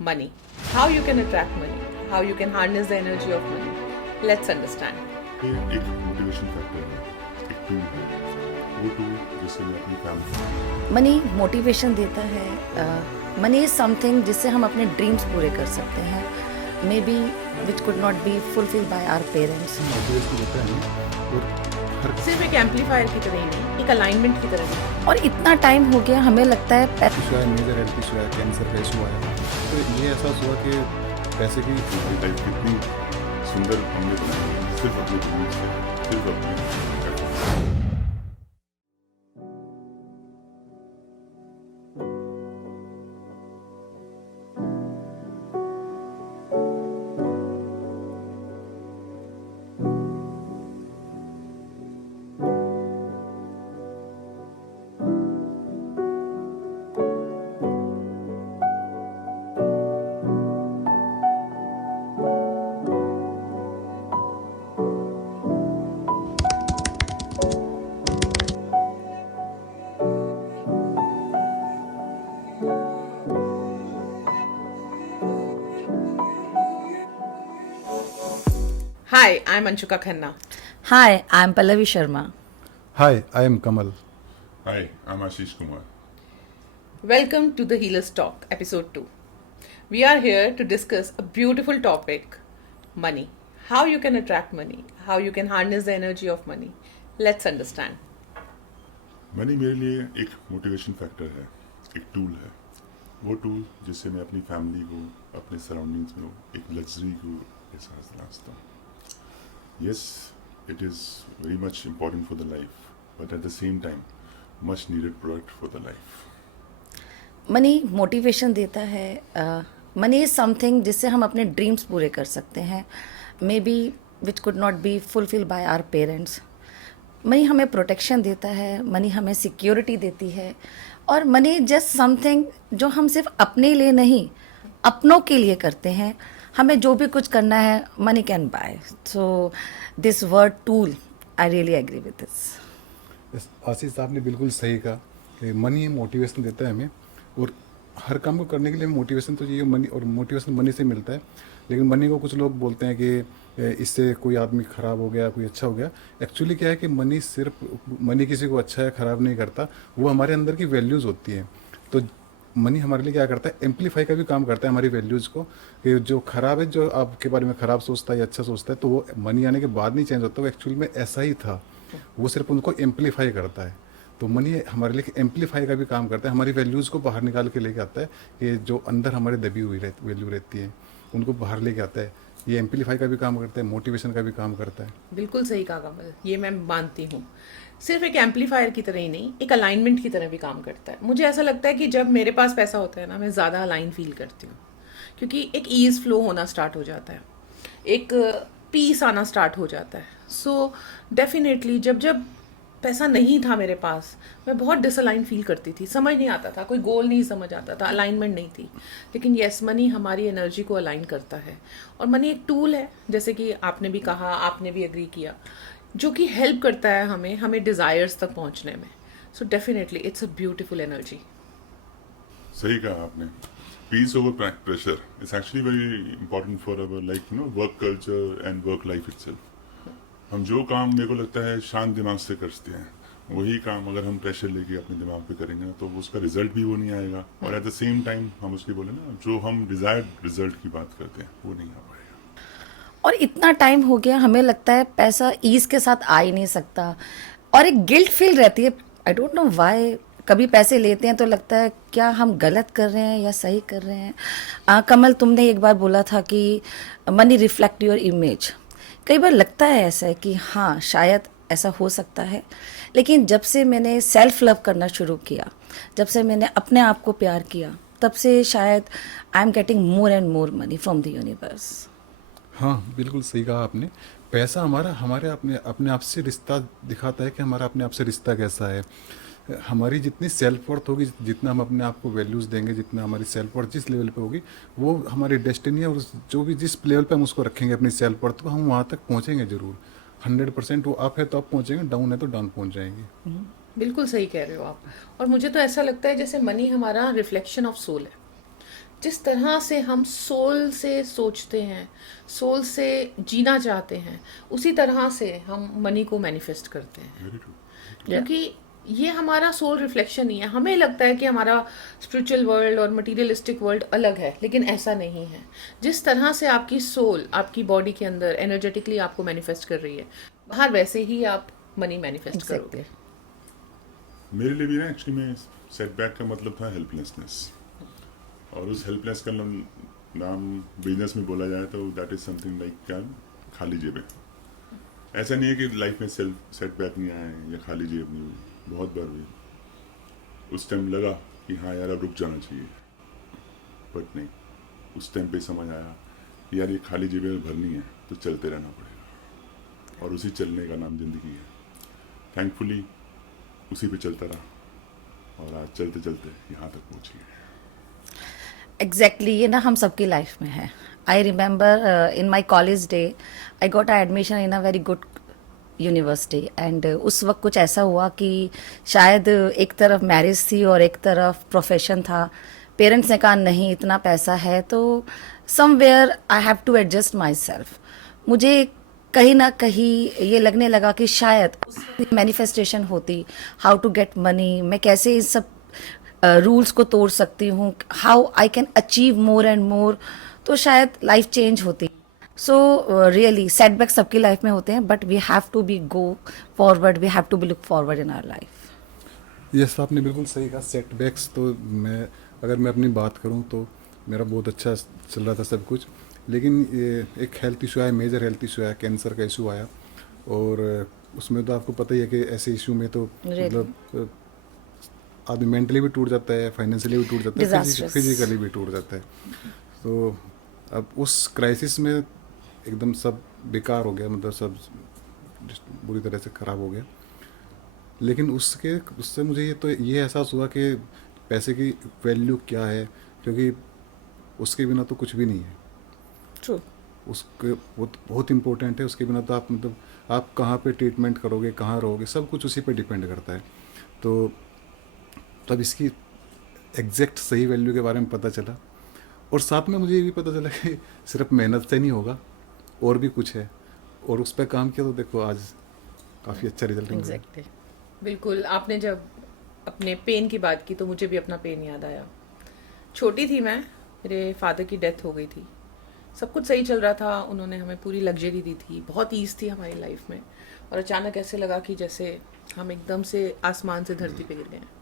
Money. How you can attract money. How you can harness the energy of money. Let's understand. ये एक motivation factor है, एक tool है, वो tool जिससे मैं अपनी फैमिली मनी मोटिवेशन देता है। मनी इज समथिंग जिससे हम अपने ड्रीम्स पूरे कर सकते हैं, maybe which could not be fulfil by our parents. Motivation देता है और हर सिर्फ एक एम्पलीफायर की तरह ही नहीं, एक अलाइनमेंट की तरह भी। और इतना टाइम हो गया, हमें लगता है इशू है, मेजर हेल्थ इशू है, कैंसर का इशू है, तो ये एहसास हुआ कि पैसे की हमारी लाइफ कितनी सुंदर हमने बनाई है, सिर्फ अपने बिजनेस से, सिर्फ अपने Hi, I'm Anshuka Khanna. Hi, I am Pallavi Sharma. Hi, I am Kamal. Hi, I'm Ashish Kumar. Welcome to the Healer's Talk, episode 2. We are here to discuss a beautiful topic, money. How you can attract money, how you can harness the energy of money. Let's understand. Money मेरे लिए एक motivation factor है, एक tool है, वो tool जिससे मैं अपनी फैमिली को, अपने सराउंडिंग्स में एक लग्जरी को एहसास दिलाता हूँ। Yes, it is very much important for the life, but at the same time, much needed product for the life. Money motivation देता है। मनी इज समथिंग जिससे हम अपने ड्रीम्स पूरे कर सकते हैं, maybe which could not be fulfil by our parents. Money हमें प्रोटेक्शन देता है, मनी हमें सिक्योरिटी देती है, और मनी जस्ट समथिंग जो हम सिर्फ अपने लिए नहीं, अपनों के लिए करते हैं। हमें जो भी कुछ करना है, money can buy. So this word tool, I really agree with this. Ashish साहब ने बिल्कुल सही कहा कि मनी मोटिवेशन देता है हमें, और हर काम को करने के लिए मोटिवेशन तो चाहिए, मनी, और मोटिवेशन मनी से मिलता है। लेकिन मनी को कुछ लोग बोलते हैं कि इससे कोई आदमी ख़राब हो गया, कोई अच्छा हो गया। एक्चुअली क्या है कि मनी सिर्फ मनी किसी को अच्छा है ख़राब नहीं करता, वो हमारे अंदर की वैल्यूज़ होती हैं। तो मनी हमारे लिए क्या करता है, एम्पलीफाई का भी काम करता है हमारी वैल्यूज़ को, कि जो ख़राब है, जो आपके बारे में ख़राब सोचता है या अच्छा सोचता है, तो वो मनी आने के बाद नहीं चेंज होता, वो एक्चुअली में ऐसा ही था, वो सिर्फ उनको एम्पलीफाई करता है। तो मनी हमारे लिए एम्पलीफाई का भी काम करता है, हमारी वैल्यूज़ को बाहर निकाल के लेके आता है, कि जो अंदर हमारे दबी हुई वैल्यू रहती है उनको बाहर लेके आता है। ये एम्पलीफाई का भी काम करता है, मोटिवेशन का भी काम करता है। बिल्कुल सही कहा कमल, ये मैं मानती हूँ। सिर्फ एक एम्पलीफायर की तरह ही नहीं, एक अलाइनमेंट की तरह भी काम करता है। मुझे ऐसा लगता है कि जब मेरे पास पैसा होता है ना, मैं ज़्यादा अलाइन फील करती हूँ, क्योंकि एक ईज फ्लो होना स्टार्ट हो जाता है, एक पीस आना स्टार्ट हो जाता है। सो डेफिनेटली जब जब पैसा नहीं था मेरे पास, मैं बहुत डिसअलाइन फील करती थी, समझ नहीं आता था, कोई गोल नहीं समझ आता था, अलाइनमेंट नहीं थी। लेकिन यस, मनी हमारी एनर्जी को अलाइन करता है, और मनी एक टूल है, जैसे कि आपने भी कहा, आपने भी एग्री किया, जो कि हेल्प करता है हमें डिज़ायर्स तक पहुंचने में। So definitely it's a beautiful energy. सही कहा आपने। Peace over pressure is actually very important for our like work culture and work life itself. हम जो काम मेरे को लगता है शांत दिमाग से करते हैं, वही काम अगर हम प्रेशर लेके अपने दिमाग पे करेंगे तो उसका रिजल्ट भी वो नहीं आएगा, और एट द सेम टाइम हम उसकी बोले ना, जो हम डिजायर्ड रिजल्ट की बात करते हैं वो नहीं आ पाएगा। और इतना टाइम हो गया, हमें लगता है पैसा ईज के साथ आ ही नहीं सकता, और एक गिल्ट फील रहती है। I don't know why. कभी पैसे लेते हैं तो लगता है क्या हम गलत कर रहे हैं या सही कर रहे हैं। कमल, तुमने एक बार बोला था कि मनी रिफ्लेक्ट योर इमेज। कई बार लगता है ऐसा है कि हाँ, शायद ऐसा हो सकता है। लेकिन जब से मैंने सेल्फ लव करना शुरू किया, जब से मैंने अपने आप को प्यार किया, तब से शायद I am getting more and more money from the universe. हाँ, बिल्कुल सही कहा आपने। पैसा हमारे अपने आप से रिश्ता दिखाता है कि हमारा अपने आप से रिश्ता कैसा है। हमारी जितनी सेल्फ वर्थ होगी, जितना हम अपने आप को वैल्यूज़ देंगे, जितना हमारी सेल्फ वर्थ जिस लेवल पे होगी, वो हमारी डेस्टिनी है। और जो भी जिस लेवल पे हम उसको रखेंगे अपनी सेल्फ वर्थ को, हम वहाँ तक पहुँचेंगे ज़रूर। 100% वो अप है तो अप पहुँचेंगे, डाउन है तो डाउन पहुँच जाएंगे। बिल्कुल सही कह रहे हो आप। और मुझे तो ऐसा लगता है जैसे मनी हमारा रिफ्लेक्शन ऑफ सोल है। जिस तरह से हम सोल से सोचते हैं, सोल से जीना चाहते हैं, उसी तरह से हम मनी को मैनिफेस्ट करते हैं। Very true. क्योंकि ये हमारा सोल रिफ्लेक्शन ही है। हमें लगता है कि हमारा स्पिरिचुअल वर्ल्ड और मटेरियलिस्टिक वर्ल्ड अलग है, लेकिन ऐसा नहीं है। जिस तरह से आपकी सोल आपकी बॉडी के अंदर एनर्जेटिकली आपको मैनिफेस्ट कर रही है, बाहर वैसे ही आप मनी मैनिफेस्ट करोगे। मेरे लिए भी ना एक्चुअली में सेटबैक का मतलब था हेल्पलेसनेस, और उस हेल्पलेस का नाम बिजनेस में बोला जाए तो दैट इज समथिंग लाइक क्या, खाली जेबें। ऐसा नहीं है कि लाइफ में सेटबैक नहीं आए या खाली जेब नहीं हुई, बहुत बार हुई। उस टाइम लगा कि हाँ यार अब रुक जाना चाहिए, बट नहीं, उस टाइम पे समझ आया यार ये खाली जेबें भरनी है तो चलते रहना पड़ेगा, और उसी चलने का नाम जिंदगी है। थैंकफुली उसी पे चलता रहा, और आज चलते चलते यहाँ तक पहुँच गए। एग्जैक्टली ये ना हम सबकी लाइफ में है। I remember in my college day I got a admission in a very good university, and उस वक्त कुछ ऐसा हुआ कि शायद एक तरफ मैरिज थी और एक तरफ प्रोफेशन था। पेरेंट्स ने कहा नहीं इतना पैसा है तो somewhere I have to adjust myself. मुझे कहीं ना कहीं ये लगने लगा कि शायद मैनिफेस्टेशन होती, हाउ टू गेट मनी, मैं कैसे इस सब रूल्स को तोड़ सकती हूँ, how I can achieve more and more, तो शायद लाइफ चेंज होती। सो रियली सेटबैक सबकी लाइफ में होते हैं, but we have to be go forward, we have to be look forward in our life. Yes, आपने बिल्कुल सही कहा। सेटबैक्स तो अगर मैं अपनी बात करूं तो मेरा बहुत अच्छा चल रहा था सब कुछ, लेकिन ये एक हेल्थ इशू आया, मेजर हेल्थ इशू आया, कैंसर का इशू आया, और उसमें तो आपको पता ही है कि ऐसे इशू में तो मतलब आदमी मेंटली भी टूट जाता है, फाइनेंशियली भी टूट जाता है, Disastrous. फिजिकली भी टूट जाता है। तो अब उस क्राइसिस में एकदम सब बेकार हो गया, मतलब सब बुरी तरह से ख़राब हो गया। लेकिन उससे मुझे ये एहसास हुआ कि पैसे की वैल्यू क्या है, क्योंकि उसके बिना तो कुछ भी नहीं है। ट्रू। उसके वो तो बहुत इम्पोर्टेंट है, उसके बिना तो आप मतलब आप कहाँ पे ट्रीटमेंट करोगे, कहाँ रहोगे, सब कुछ उसी पे डिपेंड करता है। तो तब इसकी एग्जैक्ट सही वैल्यू के बारे में पता चला, और साथ में मुझे ये भी पता चला कि सिर्फ मेहनत से नहीं होगा, और भी कुछ है, और उस पर काम किया तो देखो आज काफ़ी अच्छा रिजल्ट मिला। एग्जैक्टली। बिल्कुल, आपने जब अपने पेन की बात की तो मुझे भी अपना पेन याद आया। छोटी थी मैं, मेरे फादर की डेथ हो गई थी, सब कुछ सही चल रहा था, उन्होंने हमें पूरी लग्जरी दी थी, बहुत ईज थी हमारी लाइफ में, और अचानक ऐसे लगा कि जैसे हम एकदम से आसमान से धरती पे गिर गए हैं।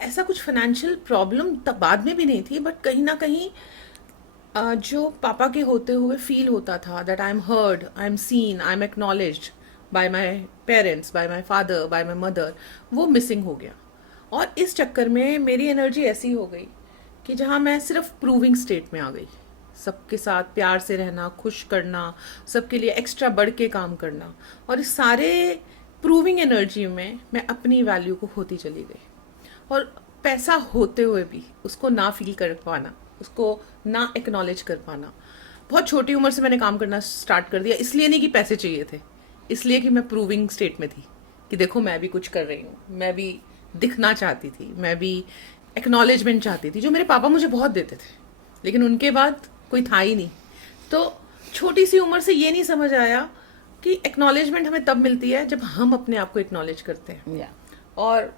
ऐसा कुछ फाइनेंशियल प्रॉब्लम तब बाद में भी नहीं थी, बट कहीं ना कहीं जो पापा के होते हुए फील होता था that I am heard, I am seen, I am acknowledged by my parents, by my father, by my mother, वो मिसिंग हो गया। और इस चक्कर में मेरी एनर्जी ऐसी हो गई कि जहाँ मैं सिर्फ प्रूविंग स्टेट में आ गई, सबके साथ प्यार से रहना, खुश करना, सबके लिए एक्स्ट्रा बढ़ के काम करना, और इस सारे प्रूविंग एनर्जी में मैं अपनी वैल्यू को खोती चली गई। और पैसा होते हुए भी उसको ना फील कर पाना, उसको ना एक्नॉलेज कर पाना। बहुत छोटी उम्र से मैंने काम करना स्टार्ट कर दिया, इसलिए नहीं कि पैसे चाहिए थे, इसलिए कि मैं प्रूविंग स्टेट में थी कि देखो मैं भी कुछ कर रही हूँ, मैं भी दिखना चाहती थी, मैं भी एक्नॉलेजमेंट चाहती थी, जो मेरे पापा मुझे बहुत देते थे, लेकिन उनके बाद कोई था ही नहीं। तो छोटी सी उम्र से ये नहीं समझ आया कि एक्नॉलेजमेंट हमें तब मिलती है जब हम अपने आप को एक्नॉलेज करते हैं। और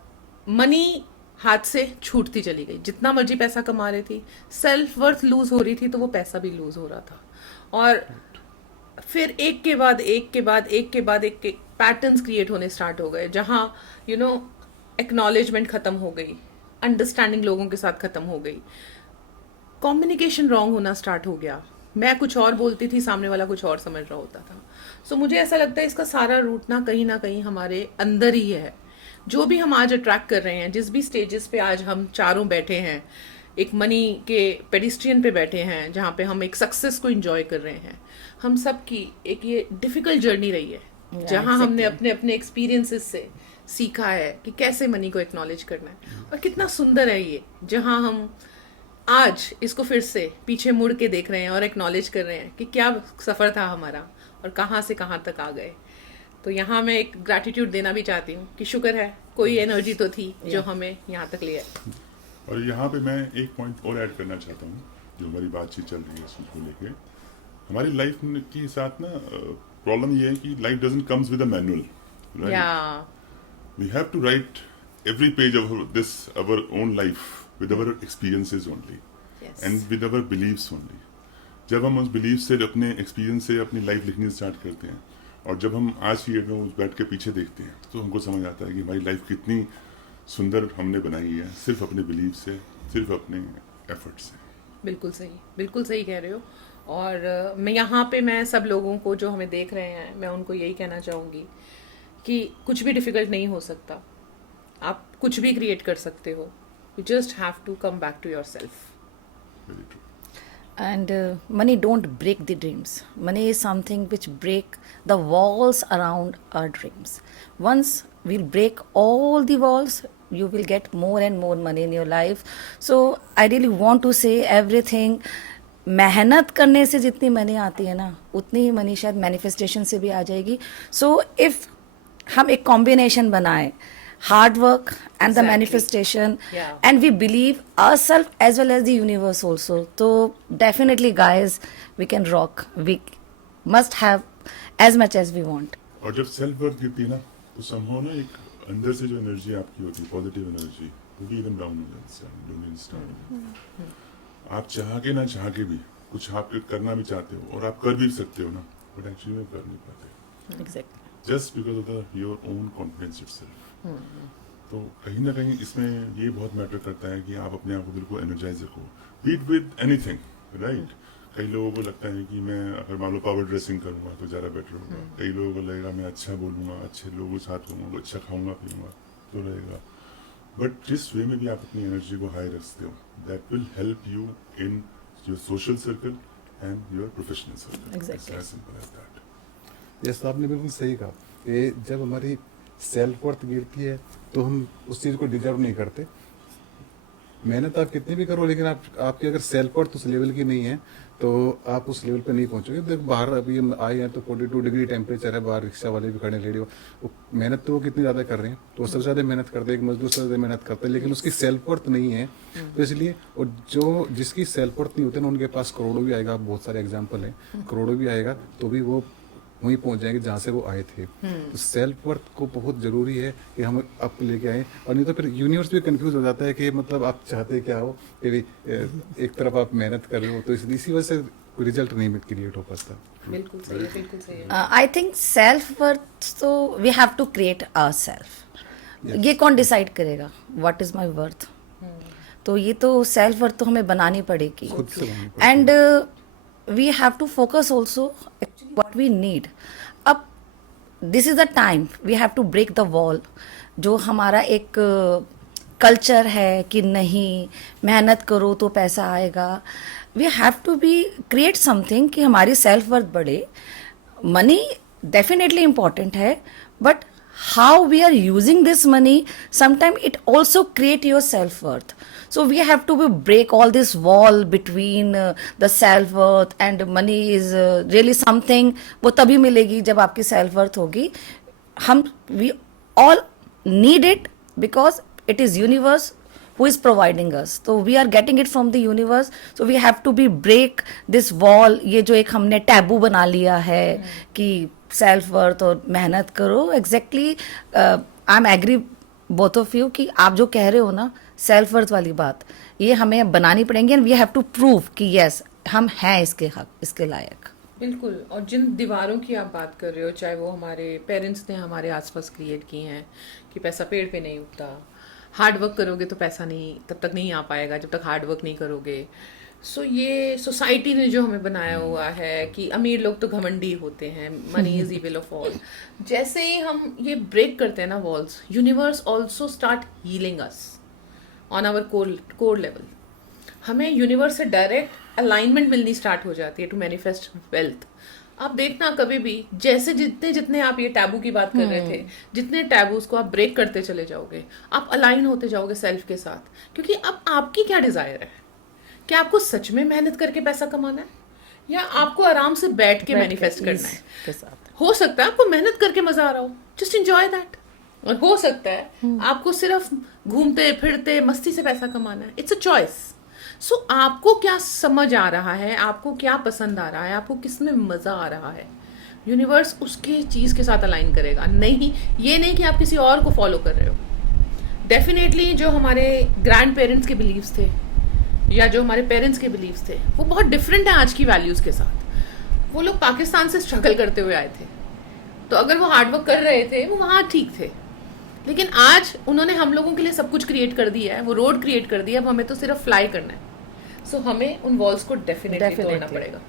मनी हाथ से छूटती चली गई, जितना मर्जी पैसा कमा रही थी, सेल्फ वर्थ लूज हो रही थी, तो वो पैसा भी लूज हो रहा था। और फिर एक के बाद एक के बाद एक के बाद एक पैटर्न्स क्रिएट होने स्टार्ट हो गए, जहाँ एक्नॉलेजमेंट खत्म हो गई, अंडरस्टैंडिंग लोगों के साथ खत्म हो गई, कम्युनिकेशन रॉन्ग होना स्टार्ट हो गया, मैं कुछ और बोलती थी, सामने वाला कुछ और समझ रहा होता था। सो मुझे ऐसा लगता है इसका सारा रूट ना कहीं हमारे अंदर ही है। जो भी हम आज अट्रैक्ट कर रहे हैं, जिस भी स्टेजेस पे आज हम चारों बैठे हैं, एक मनी के पेडिस्ट्रियन पे बैठे हैं, जहाँ पे हम एक सक्सेस को एंजॉय कर रहे हैं, हम सब की एक ये डिफिकल्ट जर्नी रही है, जहाँ हमने अपने अपने एक्सपीरियंसेस से सीखा है कि कैसे मनी को एक्नॉलेज करना है। और कितना सुंदर है ये, जहाँ हम आज इसको फिर से पीछे मुड़ के देख रहे हैं और एक्नॉलेज कर रहे हैं कि क्या सफ़र था हमारा और कहाँ से कहाँ तक आ गए। तो यहाँ मैं एक ग्रैटिट्यूड देना भी चाहती हूँ कि शुक्र है कोई एनर्जी तो थी जो हमें यहाँ तक ले आई। और यहाँ पे मैं एक पॉइंट और ऐड करना चाहता हूँ, जो हमारी बातचीत चल रही है इस चीज़ को लेके। हमारी लाइफ के साथ ना प्रॉब्लम ये है कि life doesn't comes with a manual, right? या We have to write every page of our own life with our experiences only and with our beliefs only. जब हम उस बिलीफ से, अपने एक्सपीरियंस से अपनी लाइफ लिखनी स्टार्ट करते हैं, और जब हम आज की डेट में उस बैठ के पीछे देखते हैं, तो हमको समझ आता है कि हमारी लाइफ कितनी सुंदर हमने बनाई है, सिर्फ अपने बिलीफ से, सिर्फ अपने एफर्ट से। बिल्कुल सही कह रहे हो। और मैं यहाँ पे मैं सब लोगों को जो हमें देख रहे हैं, मैं उनको यही कहना चाहूँगी कि कुछ भी डिफिकल्ट नहीं हो सकता, आप कुछ भी क्रिएट कर सकते हो। You just have to come back to yourself. Very true. And money don't break the dreams. Money is something which break the walls around our dreams. Once we'll break all the walls, you will get more and more money in your life. So I really want to say everything. मेहनत करने से जितनी money आती है ना, उतनी ही money शायद manifestation से भी आ जाएगी. सो इफ हम एक कॉम्बिनेशन बनाए, hard work and the Exactly. manifestation, Yeah. and we believe ourselves as well as the universe also. So definitely guys, we can rock. We must have as much as we want. और जब self worth गिरती है ना, तो somehow ना एक अंदर से जो एनर्जी आपकी होती है, पॉजिटिव एनर्जी, वो भी एकदम डाउन हो जाती है, स्टार्ट। आप चाह के ना चाह के भी कुछ आप करना भी चाहते हो, और आप कर भी सकते हो ना, बट एक्चुअली में कर नहीं पाते, Exactly. Just because of the your own confidence itself. तो कहीं ना कहीं इसमें ये बहुत मैटर करता है कि आप अपने आप को बिल्कुल एनर्जाइज रखो, बीट विद एनीथिंग, राइट? कई लोगों को लगता है कि मैं अगर मान लो पावर ड्रेसिंग करूंगा तो ज़्यादा बेटर होगा, कई लोगों को लगेगा मैं अच्छा बोलूंगा, अच्छे लोगों के साथ रहूँगा, अच्छा खाऊंगा पीऊंगा तो रहेगा। बट जिस वे में भी आप अपनी एनर्जी को हाई रखते हो, that will help you in your social circle and your professional circle. Exactly. As simple as that. Yes, आपने बिल्कुल सही कहा कि जब हमारी सेल्फ वर्थ गिरती है तो हम उस चीज़ को डिजर्व नहीं करते। मेहनत आप कितनी भी करो, लेकिन आपकी अगर सेल्फ वर्थ उस लेवल की नहीं है तो आप उस लेवल पे नहीं पहुंचोगे। देखो बाहर अभी हम आए हैं तो 42 डिग्री टेम्परेचर है, बाहर रिक्शा वाले भी खड़े, लेडी, मेहनत तो वो कितनी ज़्यादा कर रहे हैं, तो वो सबसे ज़्यादा मेहनत करते हैं, एक मजदूर सबसे ज़्यादा मेहनत करते हैं, लेकिन उसकी सेल्फ वर्थ नहीं है। तो इसलिए, और जो जिसकी सेल्फ वर्थ नहीं होती ना, उनके पास करोड़ों भी आएगा, बहुत सारे एग्जाम्पल हैं, करोड़ों भी आएगा तो भी वो वहीं पहुंच जाएंगे जहाँ से वो आए थे। तो सेल्फ वर्थ को बहुत जरूरी है कि हम अप लेके आए, और नहीं तो फिर यूनिवर्स भी कंफ्यूज हो जाता है कि मतलब आप चाहते क्या हो, कि भी एक तरफ आप मेहनत कर रहे हो, तो इसी वजह से कोई रिजल्ट नहीं क्रिएट हो पाता। बिल्कुल सही है, बिल्कुल सही है। आई थिंक सेल्फ वर्थ तो we have to create ourself. ये कौन डिसाइड करेगा व्हाट इज माय वर्थ? तो ये तो सेल्फ वर्थ तो हमें बनानी पड़ेगी, खुद से बनानी पड़ेगी। And we have to focus also what we need. अब this is the time we have to break the wall. जो हमारा एक कल्चर है कि नहीं मेहनत करो तो पैसा आएगा, we have to be create something कि हमारी सेल्फ वर्थ बढ़े। मनी डेफिनेटली इम्पॉर्टेंट है, but how we are using this money, sometimes it also create your self worth. So we have to break all this wall between the self worth and money is really something, वो तभी मिलेगी जब आपकी self worth होगी। हम we all need it because it is universe who is providing us, so we are getting it from the universe, so we have to be break this wall। ये जो एक हमने टैबू बना लिया है कि सेल्फ वर्थ और मेहनत करो, exactly I am agree both of you कि आप जो कह रहे हो ना सेल्फ वर्थ वाली बात, ये हमें बनानी पड़ेंगी, and we have to prove कि यस हम हैं इसके हक, इसके लायक। बिल्कुल। और जिन दीवारों की आप बात कर रहे हो, चाहे वो हमारे पेरेंट्स ने हमारे आसपास क्रिएट की हैं कि पैसा पेड़ पे नहीं उगता, हार्ड वर्क करोगे तो पैसा नहीं तब तक नहीं आ पाएगा जब तक हार्ड वर्क नहीं करोगे। सो ये सोसाइटी ने जो हमें बनाया हुआ है कि अमीर लोग तो घमंडी होते हैं, money is evil of all. जैसे ही हम ये ब्रेक करते हैं ना walls, universe also start healing us on our core level. हमें यूनिवर्स से डायरेक्ट अलाइनमेंट मिलनी स्टार्ट हो जाती है टू मैनिफेस्ट वेल्थ। आप देखना कभी भी, जैसे जितने जितने आप ये टैबू की बात कर रहे थे, जितने टैबूज को आप ब्रेक करते चले जाओगे, आप अलाइन होते जाओगे सेल्फ के साथ। क्योंकि अब आपकी क्या डिजायर है? क्या आपको सच में मेहनत करके पैसा कमाना है, या आपको आराम से बैठ के मैनिफेस्ट करना है? के साथ हो सकता है आपको मेहनत करके मजा आ रहा हो, जस्ट एंजॉय दैट। और हो सकता है आपको सिर्फ घूमते फिरते मस्ती से पैसा कमाना है, इट्स अ चॉइस। सो आपको क्या समझ आ रहा है, आपको क्या पसंद आ रहा है, आपको किस में मजा आ रहा है, यूनिवर्स उसकी चीज के साथ अलाइन करेगा। नहीं, ये नहीं कि आप किसी और को फॉलो कर रहे हो। डेफिनेटली जो हमारे ग्रैंड पेरेंट्स के बिलीव्स थे या जो हमारे पेरेंट्स के बिलीव्स थे वो बहुत डिफरेंट है आज की वैल्यूज के साथ। वो लोग पाकिस्तान से स्ट्रगल करते हुए आए थे, तो अगर वो हार्डवर्क कर रहे थे वो वहाँ ठीक थे, लेकिन आज उन्होंने हम लोगों के लिए सब कुछ क्रिएट कर दिया है, वो रोड क्रिएट कर दिया, अब हमें तो सिर्फ फ्लाई करना है। सो हमें उन वॉल्स को डेफिनेटली तोड़ना पड़ेगा।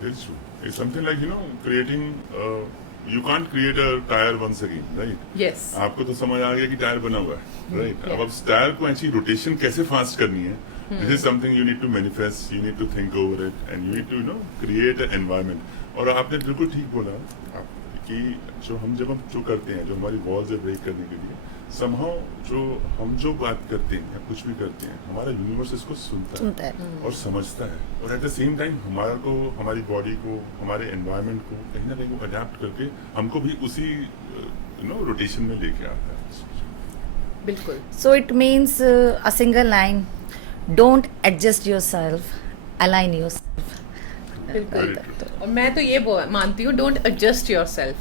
It's true. It's something like, you know, creating, you can't create a tire once again, right? Yes, आपको तो समझ आ गया कि टायर बना हुआ है, राइट? अब उस टायर को ऐसी रोटेशन कैसे फास्ट करनी है, this is something you need to manifest, you need to think over it and you need to, you know, create an environment. और आपने बिल्कुल ठीक बोला कि जब हम जो करते हैं, जो हमारी वॉल्स है ब्रेक करने के लिए, समहाउ हम जो बात करते हैं या कुछ भी करते हैं, हमारा यूनिवर्स इसको सुनता है और समझता है, और एट द सेम टाइम हमारी बॉडी को, हमारे एनवायरनमेंट को कहीं ना कहीं वो अडेप्ट करके हमको भी उसी रोटेशन में लेके आता है। बिल्कुल। So it means a single line, don't adjust yourself, align yourself. बिल्कुल। Very true. और मैं तो ये मानती हूँ, don't adjust your self,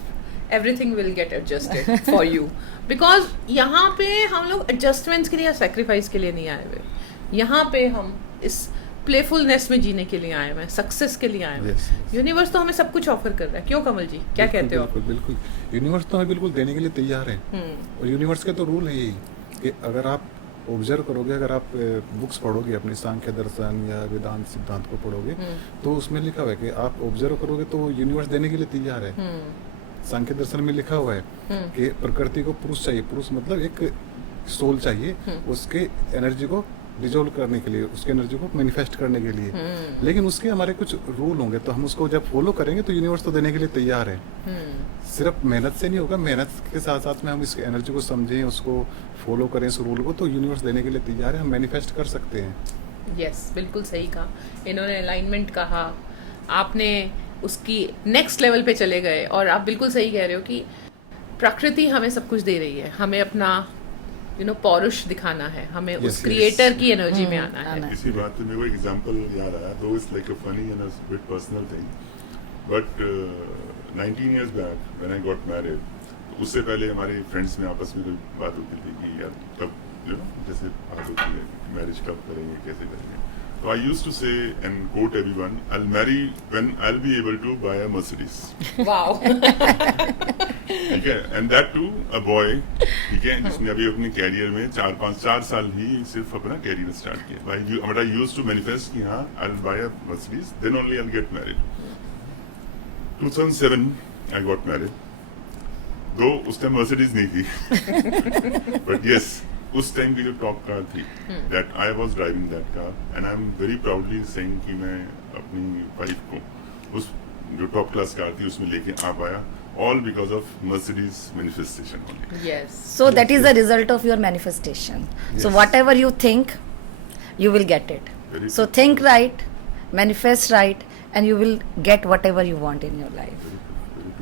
everything will get adjusted for you. Because यहाँ पे हम लोग एडजस्टमेंट्स के लिए या सेक्रीफाइस के लिए नहीं आए हुए, यहाँ पे हम इस प्लेफुलनेस में जीने के लिए आए हुए हैं, सक्सेस के लिए आए हुए Yes, हैं। yes. यूनिवर्स तो हमें सब कुछ ऑफर कर रहा है, क्यों कमल जी, क्या कहते हो आप? बिल्कुल बिल्कुल, यूनिवर्स तो हमें बिल्कुल देने के लिए तैयार है। और यूनिवर्स के तो रूल है यही कि अगर आप ऑब्जर्व करोगे, अगर आप बुक्स पढ़ोगे, अपने सांख्य दर्शन या वेदांत सिद्धांत को पढ़ोगे, तो उसमें लिखा हुआ है कि आप ऑब्जर्व करोगे तो यूनिवर्स देने के लिए तैयार है। सांख्य दर्शन में लिखा हुआ है कि प्रकृति को पुरुष चाहिए, पुरुष मतलब एक सोल चाहिए उसके एनर्जी को डिजोल्व करने के लिए, उसके एनर्जी को मैनिफेस्ट करने के लिए। लेकिन उसके हमारे कुछ रूल होंगे, तो हम उसको जब फॉलो करेंगे तो यूनिवर्स तो देने के लिए तैयार है। सिर्फ मेहनत से नहीं होगा, मेहनत के साथ साथ में हम इस एनर्जी को समझें, उसको फॉलो करें, इस रूल को, तो यूनिवर्स देने के लिए तैयार है, हम मैनिफेस्ट कर सकते हैं। यस, बिल्कुल सही कहा। इन्होंने अलाइनमेंट कहा, आपने उसकी नेक्स्ट लेवल पे चले गए, और आप बिल्कुल सही कह रहे हो कि प्रकृति हमें सब कुछ दे रही है, हमें अपना पौरुष दिखाना है, हमें Yes, उस yes. क्रिएटर की एनर्जी में आना है। इसी बात पे मेरे को एग्जांपल याद आया, दो it's like a funny and a bit personal thing, but 19 years back when I got married, उससे पहले हमारे फ्रेंड्स में आपस में कोई बात होती थी कि यार कब जैसे बात होती है मैरिज कब करेंगे, कैसे करेंगे, तो I used to say and quote everyone, I will marry when I will be able to buy a Mercedes. Wow. ठीक है, and that too a boy, ठीक है, जिसने अभी अपने कैरियर में 4 साल ही सिर्फ अपना कैरियर स्टार्ट किया। But I used to manifest कि हाँ I will buy a Mercedes, then only I will get married. 2007 I got married, though उस टाइम मर्सिडीज नहीं थी, बट यस उस टाइम की जो टॉप कार थी, that I was driving that car, and I am very proudly saying कि मैं अपनी वाइफ को उस जो टॉप क्लास कार थी उसमें लेके आ पाया, all because of Mercedes manifestation only. Yes, So that is the result of your manifestation. So Yes. whatever you think, you will get it. Very So true. think right, manifest right, and you will get whatever you want in your life.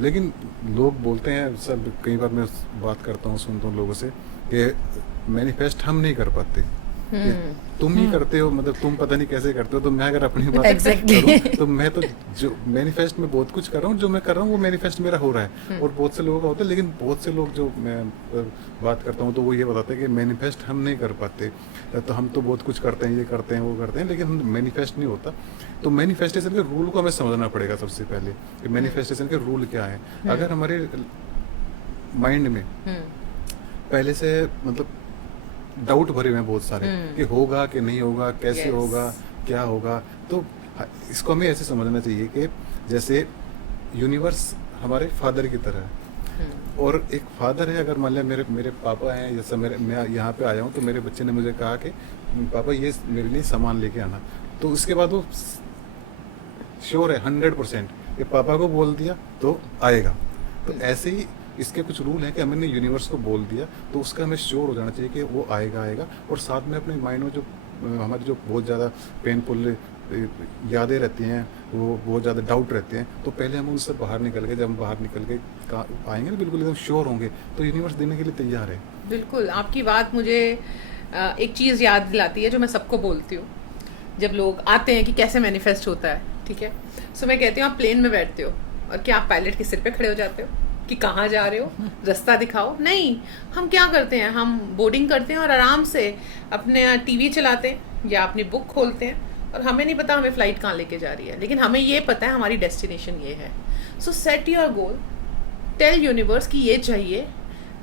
लेकिन लोग बोलते हैं, सब कई बार मैं बात करता हूँ, सुनता हूँ लोगों से कि मैनिफेस्ट हम नहीं कर पाते, कि तुम ही करते हो, मतलब तुम पता नहीं कैसे करते हो। तो मैं अगर अपनी बात Exactly. करूं, तो मैं तो जो मैनिफेस्ट में बहुत कुछ कर रहा हूँ, जो मैं कर रहा हूँ वो मैनिफेस्ट मेरा हो रहा है। और बहुत से लोगों का होता है, लेकिन बहुत से लोग जो मैं बात करता हूँ तो वो ये बताते हैं कि मैनिफेस्ट हम नहीं कर पाते, तो हम तो बहुत कुछ करते हैं, ये करते हैं, वो करते हैं, लेकिन हम मैनिफेस्ट नहीं होता। तो मैनिफेस्टेशन के रूल को हमें समझना पड़ेगा सबसे पहले, कि मैनिफेस्टेशन के रूल क्या है। अगर हमारे माइंड में पहले से मतलब डाउट भरे हुए हैं बहुत सारे कि होगा कि नहीं होगा, कैसे Yes. होगा, क्या होगा, तो इसको हमें ऐसे समझना चाहिए कि जैसे यूनिवर्स हमारे फादर की तरह है, और एक फादर है। अगर मान लिया मेरे पापा हैं, जैसे मैं यहाँ पे आया हूँ तो मेरे बच्चे ने मुझे कहा कि पापा ये मेरे लिए सामान लेके आना, तो उसके बाद वो श्योर है 100% कि पापा को बोल दिया तो आएगा। तो ऐसे ही इसके कुछ रूल हैं कि हमने यूनिवर्स को बोल दिया तो उसका हमें श्योर हो जाना चाहिए कि वो आएगा। और साथ में अपने माइंड में जो हमारी जो बहुत ज़्यादा पेनफुल यादें रहती हैं, वो बहुत ज़्यादा डाउट रहते हैं, तो पहले हम उनसे बाहर निकल के, जब हम बाहर निकल के आएंगे ना बिल्कुल एकदम श्योर होंगे, तो यूनिवर्स देने के लिए तैयार है। बिल्कुल, आपकी बात मुझे एक चीज़ याद दिलाती है जो मैं सबको बोलती हूँ जब लोग आते हैं कि कैसे मैनिफेस्ट होता है, ठीक है। सो मैं कहती हूँ आप प्लेन में बैठते हो और क्या आप पायलट के सिर पे खड़े हो जाते हो कि कहाँ जा रहे हो, रास्ता दिखाओ? नहीं, हम क्या करते हैं, हम बोर्डिंग करते हैं और आराम से अपने टीवी चलाते हैं या अपनी बुक खोलते हैं और हमें नहीं पता हमें फ्लाइट कहाँ लेके जा रही है, लेकिन हमें ये पता है हमारी डेस्टिनेशन ये है। So set your goal, tell universe कि ये चाहिए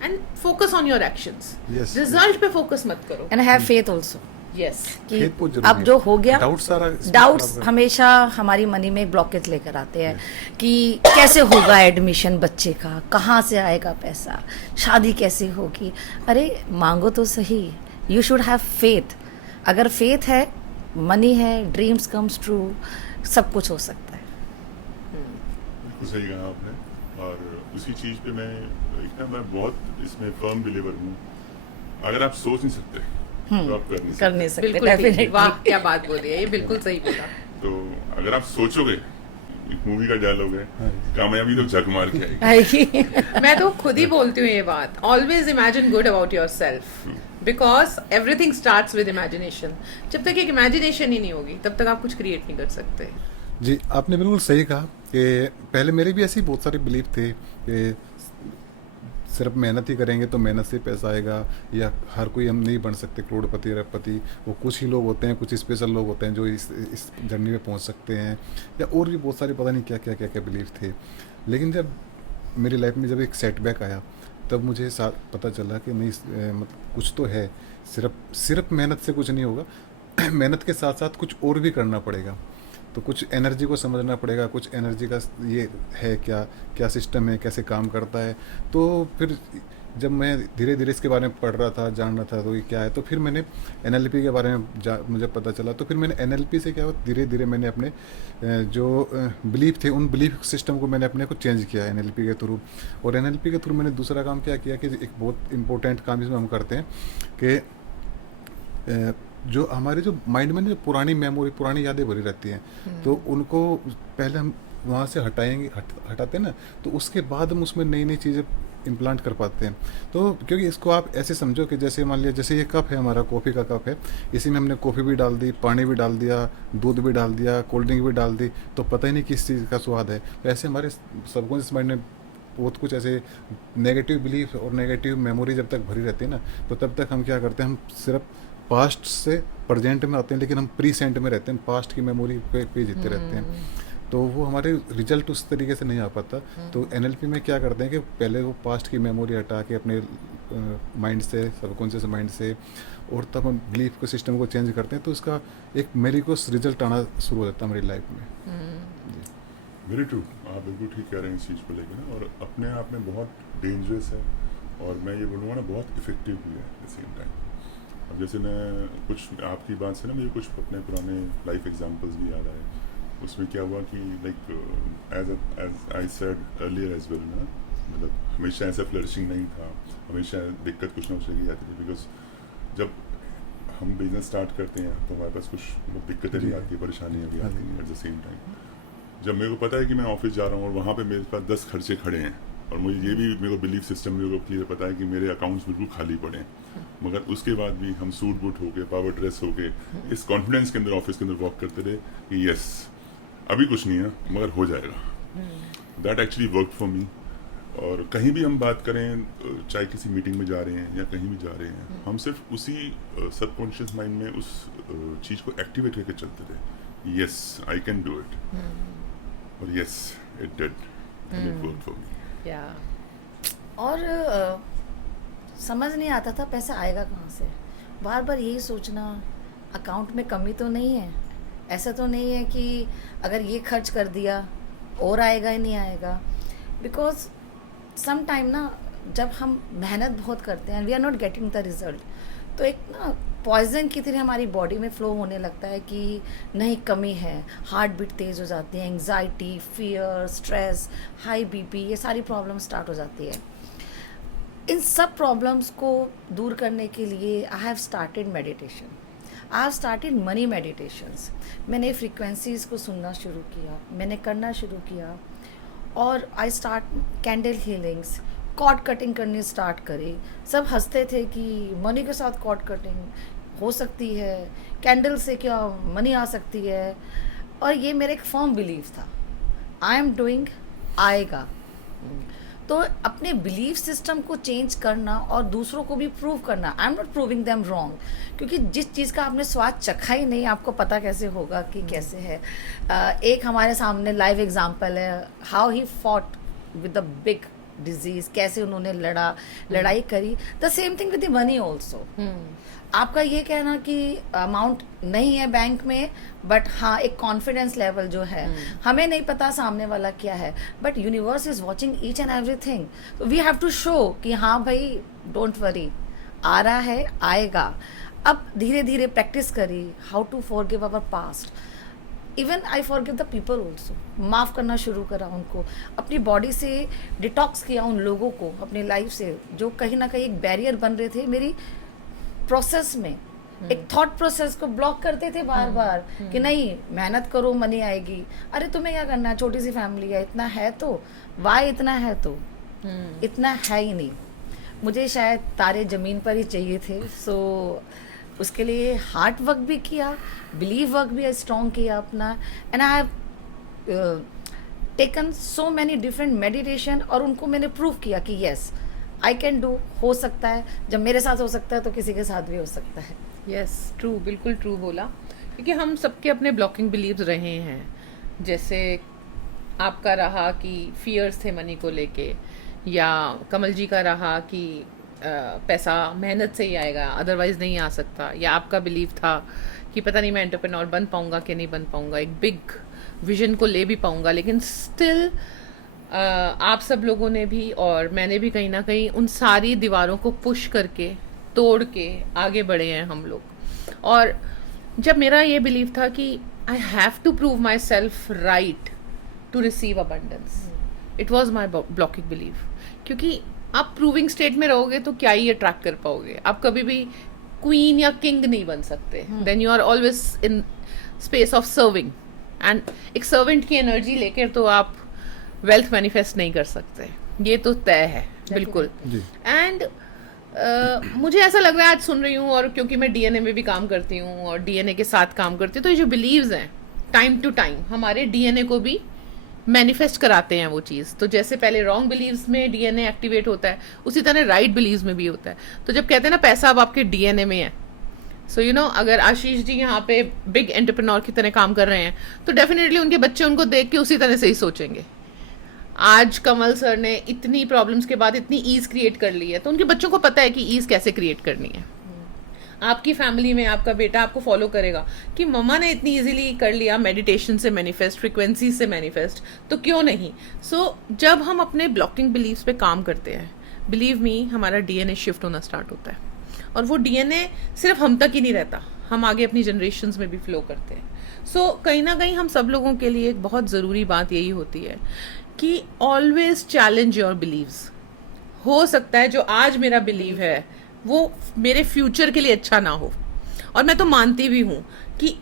and focus on your actions. Yes, result पे फोकस मत करो। And have faith also yes, कि Faith बहुत जरूरी अब है। जो हो गया, डाउट्स डाउट्स हमेशा हमारी मनी में ब्लॉकेज लेकर आते हैं कि कैसे होगा एडमिशन बच्चे का, कहाँ से आएगा पैसा, शादी कैसे होगी। अरे मांगो तो सही, यू शुड हैव फेथ। अगर फेथ है, मनी है, ड्रीम्स कम्स ट्रू, सब कुछ हो सकता है। बिल्कुल सही कहा आपने। और उसी चीज़ पे मैं बहुत इसमें फर्म बिलीवर हूँ। अगर आप सोच नहीं सकते तो आप कर नहीं कर सकते। नहीं सकते बिल्कुल ठीक है। डेफिनेटली। वाह क्या बात बोली है, ये बिल्कुल सही बोला। तो अगर आप सोचोगे, एक मूवी का डायलॉग है, कामयाबी तो झक मार के आएगी। आएगी। मैं तो खुद ही बोलती हूँ ये बात, always imagine good about your self, because everything starts with imagination. जब तक एक इमेजिनेशन ही नहीं होगी तब तक आप कुछ क्रिएट नहीं कर सकते। जी, आपने बिल्कुल सही कहा कि पहले मेरे भी ऐसे ही बहुत सारे बिलीफ थे कि सिर्फ मेहनत ही करेंगे तो मेहनत से पैसा आएगा, या हर कोई हम नहीं बन सकते करोड़पति अरबपति। वो कुछ ही लोग होते हैं, कुछ स्पेशल लोग होते हैं जो इस जर्नी में पहुंच सकते हैं, या और भी बहुत सारे पता नहीं क्या बिलीफ थे। लेकिन जब मेरी लाइफ में जब एक सेटबैक आया, तब मुझे पता चला कि नहीं, मतलब कुछ तो है, सिर्फ मेहनत से कुछ नहीं होगा। मेहनत के साथ साथ कुछ और भी करना पड़ेगा। तो कुछ एनर्जी को समझना पड़ेगा, कुछ एनर्जी का ये है क्या सिस्टम है, कैसे काम करता है। तो फिर जब मैं धीरे धीरे इसके बारे में पढ़ रहा था, जान रहा था तो ये क्या है, तो फिर मैंने एनएलपी के बारे में मुझे पता चला। तो फिर मैंने एनएलपी से क्या हुआ, धीरे धीरे मैंने अपने जो बिलीफ थे, उन बिलीफ सिस्टम को मैंने अपने को चेंज किया एनएलपी के थ्रू। और एनएलपी के थ्रू मैंने दूसरा काम क्या किया कि एक बहुत इंपॉर्टेंट काम इसमें हम करते हैं कि जो हमारे जो माइंड में जो पुरानी मेमोरी, पुरानी यादें भरी रहती हैं, तो उनको पहले हम वहाँ से हटाते हैं ना, तो उसके बाद हम उसमें नई नई चीज़ें इम्प्लांट कर पाते हैं। तो क्योंकि इसको आप ऐसे समझो कि जैसे मान लिया, जैसे ये कप है हमारा, कॉफ़ी का कप है, इसी में हमने कॉफ़ी भी डाल दी, पानी भी डाल दिया, दूध भी डाल दिया, कोल्ड ड्रिंक भी डाल दी, तो पता ही नहीं किस चीज़ का स्वाद है। तो ऐसे हमारे सबकॉन्शियस माइंड में बहुत कुछ ऐसे नेगेटिव बिलीफ और नेगेटिव मेमोरी जब तक भरी रहती है ना, तो तब तक हम क्या करते हैं, हम सिर्फ पास्ट से प्रेजेंट में आते हैं, लेकिन हम प्रीसेंट में रहते हैं, पास्ट की मेमोरी पे जीते रहते हैं। तो वो हमारे रिजल्ट उस तरीके से नहीं आ पाता। तो एनएलपी में क्या करते हैं कि पहले वो पास्ट की मेमोरी हटा के अपने माइंड से, सबकॉन्शियस माइंड से, और तब हम बिलीफ के सिस्टम को चेंज करते हैं, तो उसका एक मेरिकोस रिजल्ट आना शुरू हो जाता है हमारी लाइफ में। वेरी ट्रू, आप बिल्कुल ठीक कह रहे हैं इस चीज़ को लेकर ना, और अपने आप में बहुत डेंजरस है, और मैं ये बोलूँगा ना बहुत इफेक्टिव भी है एट द सेम टाइम। अब जैसे मैं कुछ आपकी बात से ना मुझे कुछ अपने पुराने लाइफ एग्जांपल्स भी याद आए। उसमें क्या हुआ कि like as I said earlier as well ना, मतलब हमेशा ऐसा फ्लरिशिंग नहीं था, हमेशा दिक्कत कुछ ना कुछ लगी जाती थी। बिकॉज जब हम बिजनेस स्टार्ट करते हैं तो हमारे पास कुछ दिक्कतें भी आती है, परेशानियाँ भी आती हैं एट द सेम टाइम। जब मेरे को पता है कि मैं ऑफिस जा रहा हूँ और वहाँ पे मेरे पास 10 खर्चे खड़े हैं, और मुझे ये भी मेरे को बिलीफ सिस्टम मेरे को क्लियर पता है कि मेरे अकाउंट्स बिल्कुल खाली पड़े हैं, मगर उसके बाद भी हम सूट बूट होके, पावर ड्रेस होके, इस कॉन्फिडेंस के अंदर ऑफिस के अंदर वॉक करते रहे कि यस अभी कुछ नहीं है मगर हो जाएगा। That actually work for me. और कहीं भी हम बात करें, चाहे किसी मीटिंग में जा रहे हैं या कहीं भी जा रहे हैं, हम सिर्फ उसी सबकॉन्शियस माइंड में उस चीज़ को एक्टिवेट करके चलते थे, yes I can do it, और yes it did and it worked for me. या और समझ नहीं आता था पैसा आएगा कहाँ से। बार बार यही सोचना, अकाउंट में कमी तो नहीं है, ऐसा तो नहीं है कि अगर ये खर्च कर दिया और आएगा ही नहीं आएगा। बिकॉज सम टाइम ना, जब हम मेहनत बहुत करते हैं, we are not getting the result, तो एक ना पॉइजन की तरह हमारी बॉडी में फ्लो होने लगता है कि नहीं कमी है, हार्ट बीट तेज़ हो जाती है, anxiety, fear, stress, high BP, ये सारी प्रॉब्लम स्टार्ट हो जाती है। इन सब प्रॉब्लम्स को दूर करने के लिए I have started meditation. I started money meditations. मैंने फ्रीक्वेंसीज को सुनना शुरू किया, मैंने करना शुरू किया, और I start candle healings, cord cutting करनी स्टार्ट करी। सब हंसते थे कि मनी के साथ कॉर्ड कटिंग हो सकती है, कैंडल से क्या मनी आ सकती है। और ये मेरा एक फर्म बिलीव था, आई एम डूइंग, आएगा। तो अपने बिलीफ सिस्टम को चेंज करना और दूसरों को भी प्रूव करना, I am not proving them wrong, क्योंकि जिस चीज़ का आपने स्वाद चखा ही नहीं, आपको पता कैसे होगा कि कैसे है। एक हमारे सामने लाइव एग्जांपल है, how he fought with the big disease, कैसे उन्होंने लड़ाई करी। The same thing with the money also. आपका ये कहना कि अमाउंट नहीं है बैंक में, बट हाँ एक कॉन्फिडेंस लेवल जो है, हमें नहीं पता सामने वाला क्या है, but universe is watching each and everything. तो वी हैव टू शो कि हाँ भाई डोंट वरी, आ रहा है, आएगा। अब धीरे धीरे प्रैक्टिस करी how to forgive our past. Even I forgive the people also, माफ़ करना शुरू करा उनको, अपनी बॉडी से डिटॉक्स किया उन लोगों को अपनी लाइफ से, जो कहीं ना कहीं एक बैरियर बन रहे थे मेरी प्रोसेस में, एक थॉट प्रोसेस को ब्लॉक करते थे बार बार कि नहीं मेहनत करो मनी आएगी। अरे तुम्हें क्या करना है, छोटी सी फैमिली है, इतना है तो वाई, इतना है तो इतना है ही नहीं। मुझे शायद तारे ज़मीन पर ही चाहिए थे। सो उसके लिए हार्ड वर्क भी किया, बिलीव वर्क भी स्ट्रॉन्ग किया अपना, and I have taken so many different meditation, और उनको मैंने प्रूव किया कि यस आई कैन डू, हो सकता है। जब मेरे साथ हो सकता है तो किसी के साथ भी हो सकता है। यस ट्रू, बिल्कुल ट्रू बोला, क्योंकि हम सबके अपने ब्लॉकिंग बिलीव्स रहे हैं। जैसे आपका रहा कि फियर्स थे मनी को लेके, या कमल जी का रहा कि पैसा मेहनत से ही आएगा, अदरवाइज नहीं आ सकता, या आपका बिलीव था कि पता नहीं मैं एंटरप्रेन्योर बन पाऊंगा कि नहीं बन पाऊंगा, एक बिग विजन को ले भी पाऊंगा। लेकिन स्टिल आप सब लोगों ने भी और मैंने भी कहीं ना कहीं उन सारी दीवारों को पुश करके, तोड़ के आगे बढ़े हैं हम लोग। और जब मेरा ये बिलीव था कि I have to prove my self right to receive abundance, it was my blocking believe. क्योंकि आप प्रूविंग स्टेट में रहोगे तो क्या ही अट्रैक्ट कर पाओगे, आप कभी भी क्वीन या किंग नहीं बन सकते। Then you are always in space of serving, and एक सर्वेंट की एनर्जी लेकर तो आप वेल्थ मैनिफेस्ट नहीं कर सकते, ये तो तय है बिल्कुल। एंड मुझे ऐसा लग रहा है, आज सुन रही हूँ, और क्योंकि मैं डीएनए में भी काम करती हूँ और डीएनए के साथ काम करती हूँ, तो ये जो बिलीव्स हैं टाइम टू टाइम हमारे डीएनए को भी मैनिफेस्ट कराते हैं वो चीज़। तो जैसे पहले रॉन्ग बिलीव्स में डीएनए एक्टिवेट होता है, उसी तरह राइट बिलीव्स में भी होता है। तो जब कहते हैं ना पैसा अब आपके डीएनए में है, सो यू नो अगर आशीष जी यहाँ पे बिग एंटरप्रेन्योर की तरह काम कर रहे हैं, तो डेफिनेटली उनके बच्चे उनको देख के उसी तरह से ही सोचेंगे। आज कमल सर ने इतनी प्रॉब्लम्स के बाद इतनी ईज क्रिएट कर ली है, तो उनके बच्चों को पता है कि ईज कैसे क्रिएट करनी है। आपकी फैमिली में आपका बेटा आपको फॉलो करेगा कि मम्मा ने इतनी इजीली कर लिया मेडिटेशन से मैनिफेस्ट, फ्रीक्वेंसी से मैनिफेस्ट, तो क्यों नहीं। सो जब हम अपने ब्लॉकिंग बिलीव्स पे काम करते हैं, बिलीव मी, हमारा डीएनए शिफ्ट होना स्टार्ट होता है। और वो डीएनए सिर्फ हम तक ही नहीं रहता, हम आगे अपनी जनरेशन्स में भी फ्लो करते हैं। सो कहीं ना कहीं हम सब लोगों के लिए एक बहुत ज़रूरी बात यही होती है कि ऑलवेज चैलेंज योर बिलीव्स। हो सकता है जो आज मेरा बिलीव है वो मेरे फ्यूचर के लिए अच्छा ना हो, और मैं तो मानती भी हूँ कि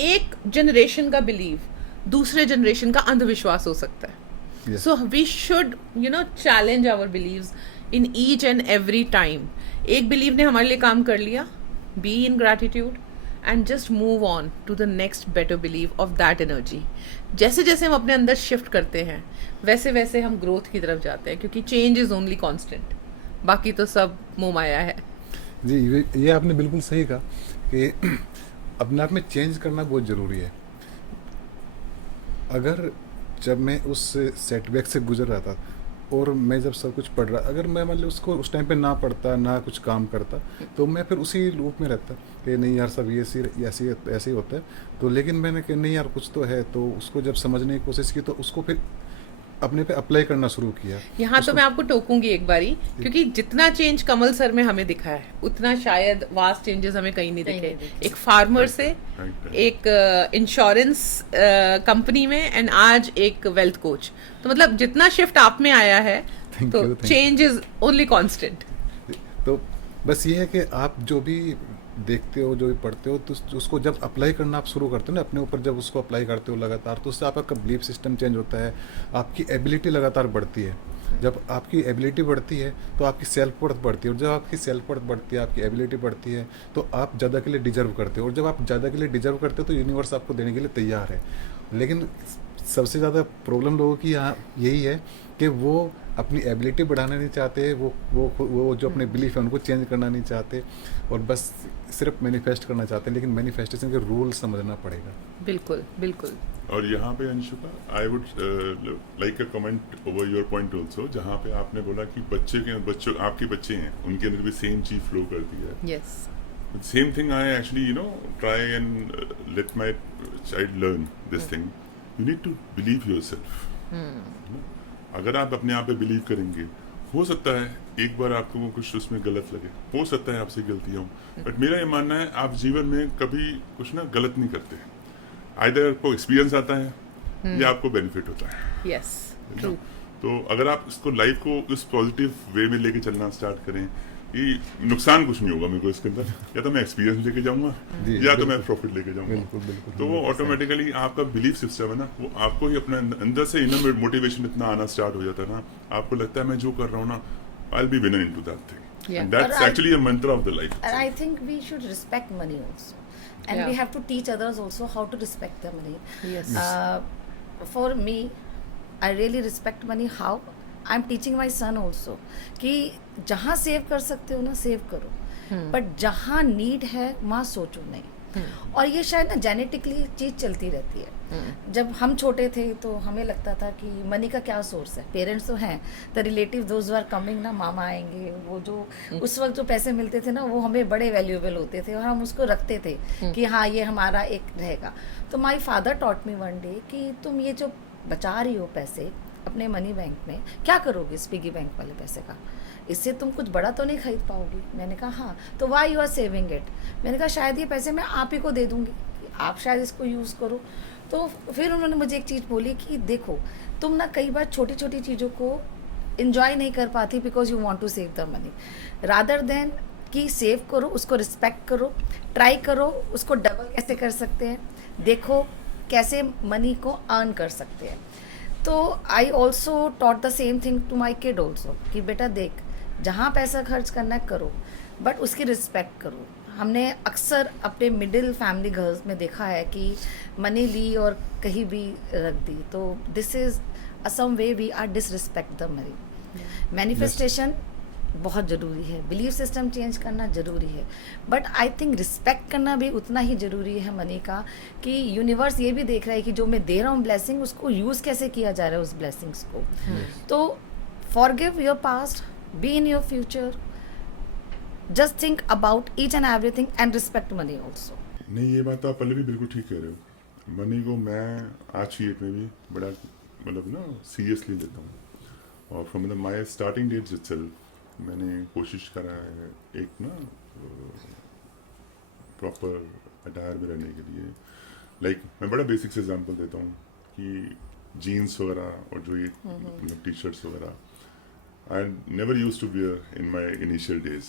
एक जनरेशन का बिलीव दूसरे जनरेशन का अंधविश्वास हो सकता है। So we should challenge our believes in each and every time. एक बिलीव ने हमारे लिए काम कर लिया, be in gratitude and just move on to the next better believe of that energy. जैसे जैसे हम अपने अंदर शिफ्ट करते हैं वैसे वैसे हम ग्रोथ की तरफ जाते हैं, क्योंकि चेंज इज ओनली कांस्टेंट, बाकी तो सब मोह माया है। जी, ये आपने बिल्कुल सही कहा कि अपने आप में चेंज करना बहुत ज़रूरी है। अगर जब मैं उस सेटबैक से गुजर रहा था और मैं जब सब कुछ पढ़ रहा, अगर मैं मतलब उसको उस टाइम पे ना पढ़ता, ना कुछ काम करता, तो मैं फिर उसी लूप में रहता कि नहीं यार सब ये ऐसे ही होता है। तो लेकिन मैंने कहा नहीं यार कुछ तो है, तो उसको जब समझने की कोशिश की तो उसको फिर अपने पे अप्लाई करना शुरू किया। यहाँ तो मैं आपको टोकूंगी एक बारी, क्योंकि जितना चेंज कमल सर में हमें दिखा है उतना शायद वास्ट चेंजेस हमें कहीं नहीं दिखे। एक फार्मर से एक इंश्योरेंस कंपनी में, एंड आज एक वेल्थ कोच। तो मतलब जितना शिफ्ट आप में आया है तो चेंज इज ओनली कांस्टेंट। तो बस ये है कि आप जो भी देखते हो, जो भी पढ़ते हो, तो उसको जब अप्लाई करना आप शुरू करते हो ना अपने ऊपर, जब उसको अप्लाई करते हो लगातार, तो उससे आपका बिलीफ सिस्टम चेंज होता है, आपकी एबिलिटी लगातार बढ़ती है। जब आपकी एबिलिटी बढ़ती है तो आपकी सेल्फ वर्थ बढ़ती है, और जब आपकी सेल्फ वर्थ बढ़ती है, आपकी एबिलिटी बढ़ती है, तो आप ज़्यादा के लिए डिजर्व करते हो, और जब आप ज़्यादा के लिए डिजर्व करते हो तो यूनिवर्स आपको देने के लिए तैयार है। लेकिन सबसे ज़्यादा प्रॉब्लम लोगों की यहाँ यही है कि वो अपनी एबिलिटी बढ़ाना नहीं चाहते, वो जो अपने बिलीफ है उनको चेंज करना नहीं चाहते, और बस सिर्फ मैनिफेस्ट करना चाहते हैं। लेकिन मैनिफेस्टेशन के रूल समझना पड़ेगा। बिल्कुल बिल्कुल। और यहाँ पे Anshuka, I would like a comment over your point also, जहाँ पे आपने बोला कि बच्चों आपके बच्चे हैं, उनके अंदर भी सेम चीज फ्लो करती है। Yes. Same thing I actually try and let my child learn this thing. You need to believe your self. अगर आप अपने आप पे बिलीव करेंगे, हो सकता है एक बार आपको कुछ उसमें गलत लगे, हो सकता है आपसे गलतियाँ हों, बट मेरा ये मानना है आप जीवन में कभी कुछ ना गलत नहीं करते। आइदर आपको एक्सपीरियंस आता है या आपको बेनिफिट होता है। Yes, true. तो अगर आप इसको लाइफ को इस पॉजिटिव वे में लेके चलना स्टार्ट करें कि नुकसान कुछ नहीं होगा मेरे को इसके अंदर, या तो मैं एक्सपीरियंस लेके जाऊंगा या तो मैं प्रॉफिट लेके जाऊंगा। बिल्कुल बिल्कुल। तो वो ऑटोमेटिकली आपका बिलीफ सिस्टम है ना, वो आपको ही अपने अंदर से इनर मोटिवेशन इतना आना स्टार्ट हो जाता है ना, आपको लगता है मैं जो कर रहा हूँ ना, आई will B winner into that thing. Yeah. And that's But I- actually a mantra of the life. And I think we should respect money also. And Yeah. we have to teach others also how to respect the money. Yes. For me, I really respect money. How? I'm teaching my son also कि जहाँ save कर सकते हो ना save करो, but जहाँ need है वहाँ सोचो नहीं। और ये शायद ना जेनेटिकली चीज चलती रहती है। जब हम छोटे थे तो हमें लगता था कि मनी का क्या सोर्स है, पेरेंट्स तो हैं, the relative those are coming ना, मामा आएंगे, वो जो उस वक्त जो पैसे मिलते थे ना वो हमें बड़े वैल्यूएबल होते थे और हम उसको रखते थे कि हाँ ये हमारा एक रहेगा। तो my father taught me one day कि तुम ये जो बचा रही हो पैसे अपने मनी बैंक में, क्या करोगे इस पिगी बैंक वाले पैसे का? इससे तुम कुछ बड़ा तो नहीं खरीद पाओगी। मैंने कहा हाँ। तो why you are saving it? मैंने कहा शायद ये पैसे मैं आप ही को दे दूंगी, आप शायद इसको यूज़ करो। तो फिर उन्होंने मुझे एक चीज़ बोली कि देखो तुम ना कई बार छोटी छोटी चीज़ों को इन्जॉय नहीं कर पाती because you want to save the money, rather than कि सेव करो, उसको रिस्पेक्ट करो, ट्राई करो उसको डबल कैसे कर सकते हैं, देखो कैसे मनी को अर्न कर सकते हैं। तो I also taught the same thing to my kid also कि बेटा देख जहाँ पैसा खर्च करना है करो, बट उसकी रिस्पेक्ट करो। हमने अक्सर अपने मिडिल फैमिली गर्ल्स में देखा है कि मनी ली और कहीं भी रख दी, तो this is some way we are disrespect the money. Manifestation बहुत ज़रूरी है, बिलीफ सिस्टम चेंज करना ज़रूरी है, बट आई थिंक रिस्पेक्ट करना भी उतना ही ज़रूरी है मनी का, कि यूनिवर्स ये भी देख रहा है कि जो मैं दे रहा हूँ ब्लेसिंग, उसको यूज़ कैसे किया जा रहा है उस ब्लेसिंग्स को। तो forgive your past, be in your future, just think about each and everything and respect money also. नहीं, ये बात आप पहले भी बिल्कुल ठीक कह रहे हो। मनी को मैं आज की डेट में भी बड़ा मतलब ना सीरियसली लेता हूँ, और from my starting dates itself मैंने कोशिश करा है एक ना प्रॉपर अटायर में रहने के लिए। लाइक मैं बड़ा बेसिक से एग्जांपल देता हूँ कि जीन्स वगैरह और जो ये मतलब टी शर्ट्स वगैरह I never use to wear in my initial days,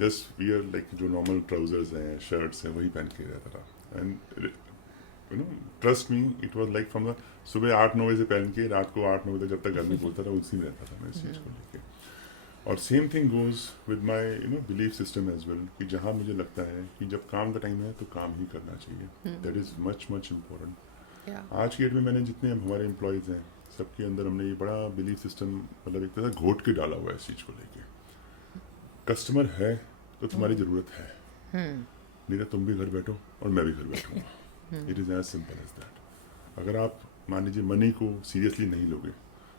just wear like जो नॉर्मल ट्राउजर्स हैं, शर्ट्स हैं, वही पहन के रहता था। And you know trust me, it was like from the सुबह 8-9 बजे से पहन के रात को 8-9 बजे जब तक घर में बोलता था उसी में रहता था मैं इस चीज़ को लेके। और same thing goes with my belief system as well, कि जहाँ मुझे लगता है कि जब काम का टाइम है तो काम ही करना चाहिए, that is much much important. आज की डेट में मैंने जितने हमारे एम्प्लॉयज़ हैं सबके अंदर हमने ये बड़ा बिलीफ सिस्टम मतलब एक तरह घोट के डाला हुआ है इस चीज़ को लेके। कस्टमर है तो तुम्हारी ज़रूरत है, नहीं तो तुम भी घर बैठो और मैं भी घर बैठूंगा। It is as simple as that. अगर आप मान लीजिए मनी को सीरियसली नहीं लोगे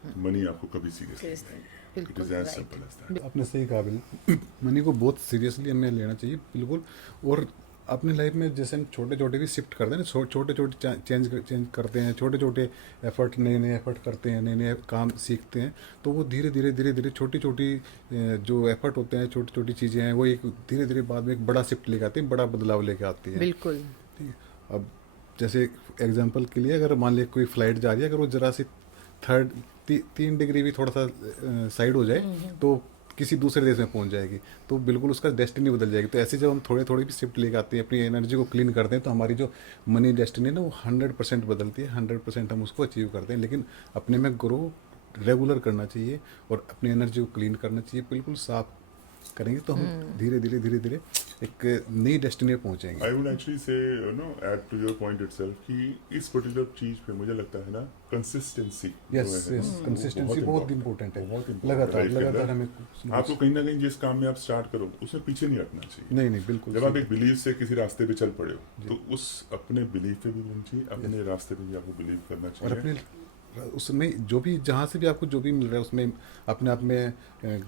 तो मनी आपको कभी सीरियसली नहीं, it is as simple as that. आपने सही कहा, बिल्कुल मनी को बहुत सीरियसली हमें लेना चाहिए बिल्कुल। और अपनी लाइफ में जैसे हम छोटे छोटे भी शिफ्ट करते हैं ना, छोटे छोटे चेंज करते हैं, छोटे छोटे एफर्ट, नए नए एफर्ट करते हैं, नए नए काम सीखते हैं, तो वो धीरे धीरे छोटी छोटी जो एफर्ट होते हैं, छोटी छोटी चीज़ें हैं, वो एक धीरे धीरे बाद में एक बड़ा शिफ्ट लेके आती है, बड़ा बदलाव लेके आती है। बिल्कुल। ठीक है। अब जैसे एग्जांपल के लिए अगर मान लिया कोई फ्लाइट जा रही है, अगर वो जरा सी 3 डिग्री भी थोड़ा सा साइड हो जाए तो किसी दूसरे देश में पहुंच जाएगी, तो बिल्कुल उसका डेस्टिनी बदल जाएगी। तो ऐसे जब हम थोड़े थोड़े भी शिफ्ट लेके आते हैं, अपनी एनर्जी को क्लीन करते हैं, तो हमारी जो मनी डेस्टिनी है ना, वो 100% बदलती है, 100% हम उसको अचीव करते हैं। लेकिन अपने में ग्रो रेगुलर करना चाहिए और अपनी एनर्जी को क्लीन करना चाहिए। बिल्कुल साफ करेंगे तो हम धीरे धीरे एक नई डेस्टिनी पे पहुंचेंगे। I would actually say add to your point itself कि इस पर्टिकुलर चीज पे मुझे लगता है ना कंसिस्टेंसी यस यस, कंसिस्टेंसी बहुत इंपॉर्टेंट है। लगातार हमें आपको कहीं ना कहीं जिस काम में आप स्टार्ट करो उसमें पीछे नहीं हटना चाहिए। नहीं बिल्कुल। जब आप एक बिलीव से किसी रास्ते पे चल पड़े हो तो उस अपने बिलीव पे भी होना चाहिए, अपने रास्ते पे भी आपको बिलीव करना और चाहिए। अपने उसमें जो भी जहाँ से भी आपको जो भी मिल रहा है उसमें अपने आप में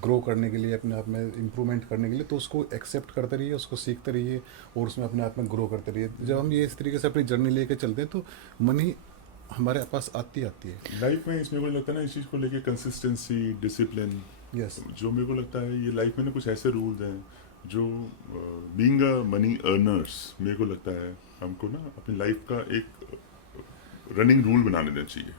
ग्रो करने के लिए, अपने आप में इम्प्रूवमेंट करने के लिए, तो उसको एक्सेप्ट करते रहिए, उसको सीखते रहिए और उसमें अपने आप में ग्रो करते रहिए। जब हम ये इस तरीके से अपनी जर्नी लेके चलते हैं तो मनी हमारे पास आती है। लाइफ में इसमें मुझे लगता है ना, इस चीज को लेके कंसिस्टेंसी, डिसिप्लिन, यस जो मेरे को लगता है ये लाइफ में ना कुछ ऐसे रूल्स हैं जो बीइंग अ मनी अर्नर्स मेरे को लगता है हमको ना अपनी लाइफ का एक रनिंग रूल बना लेना चाहिए।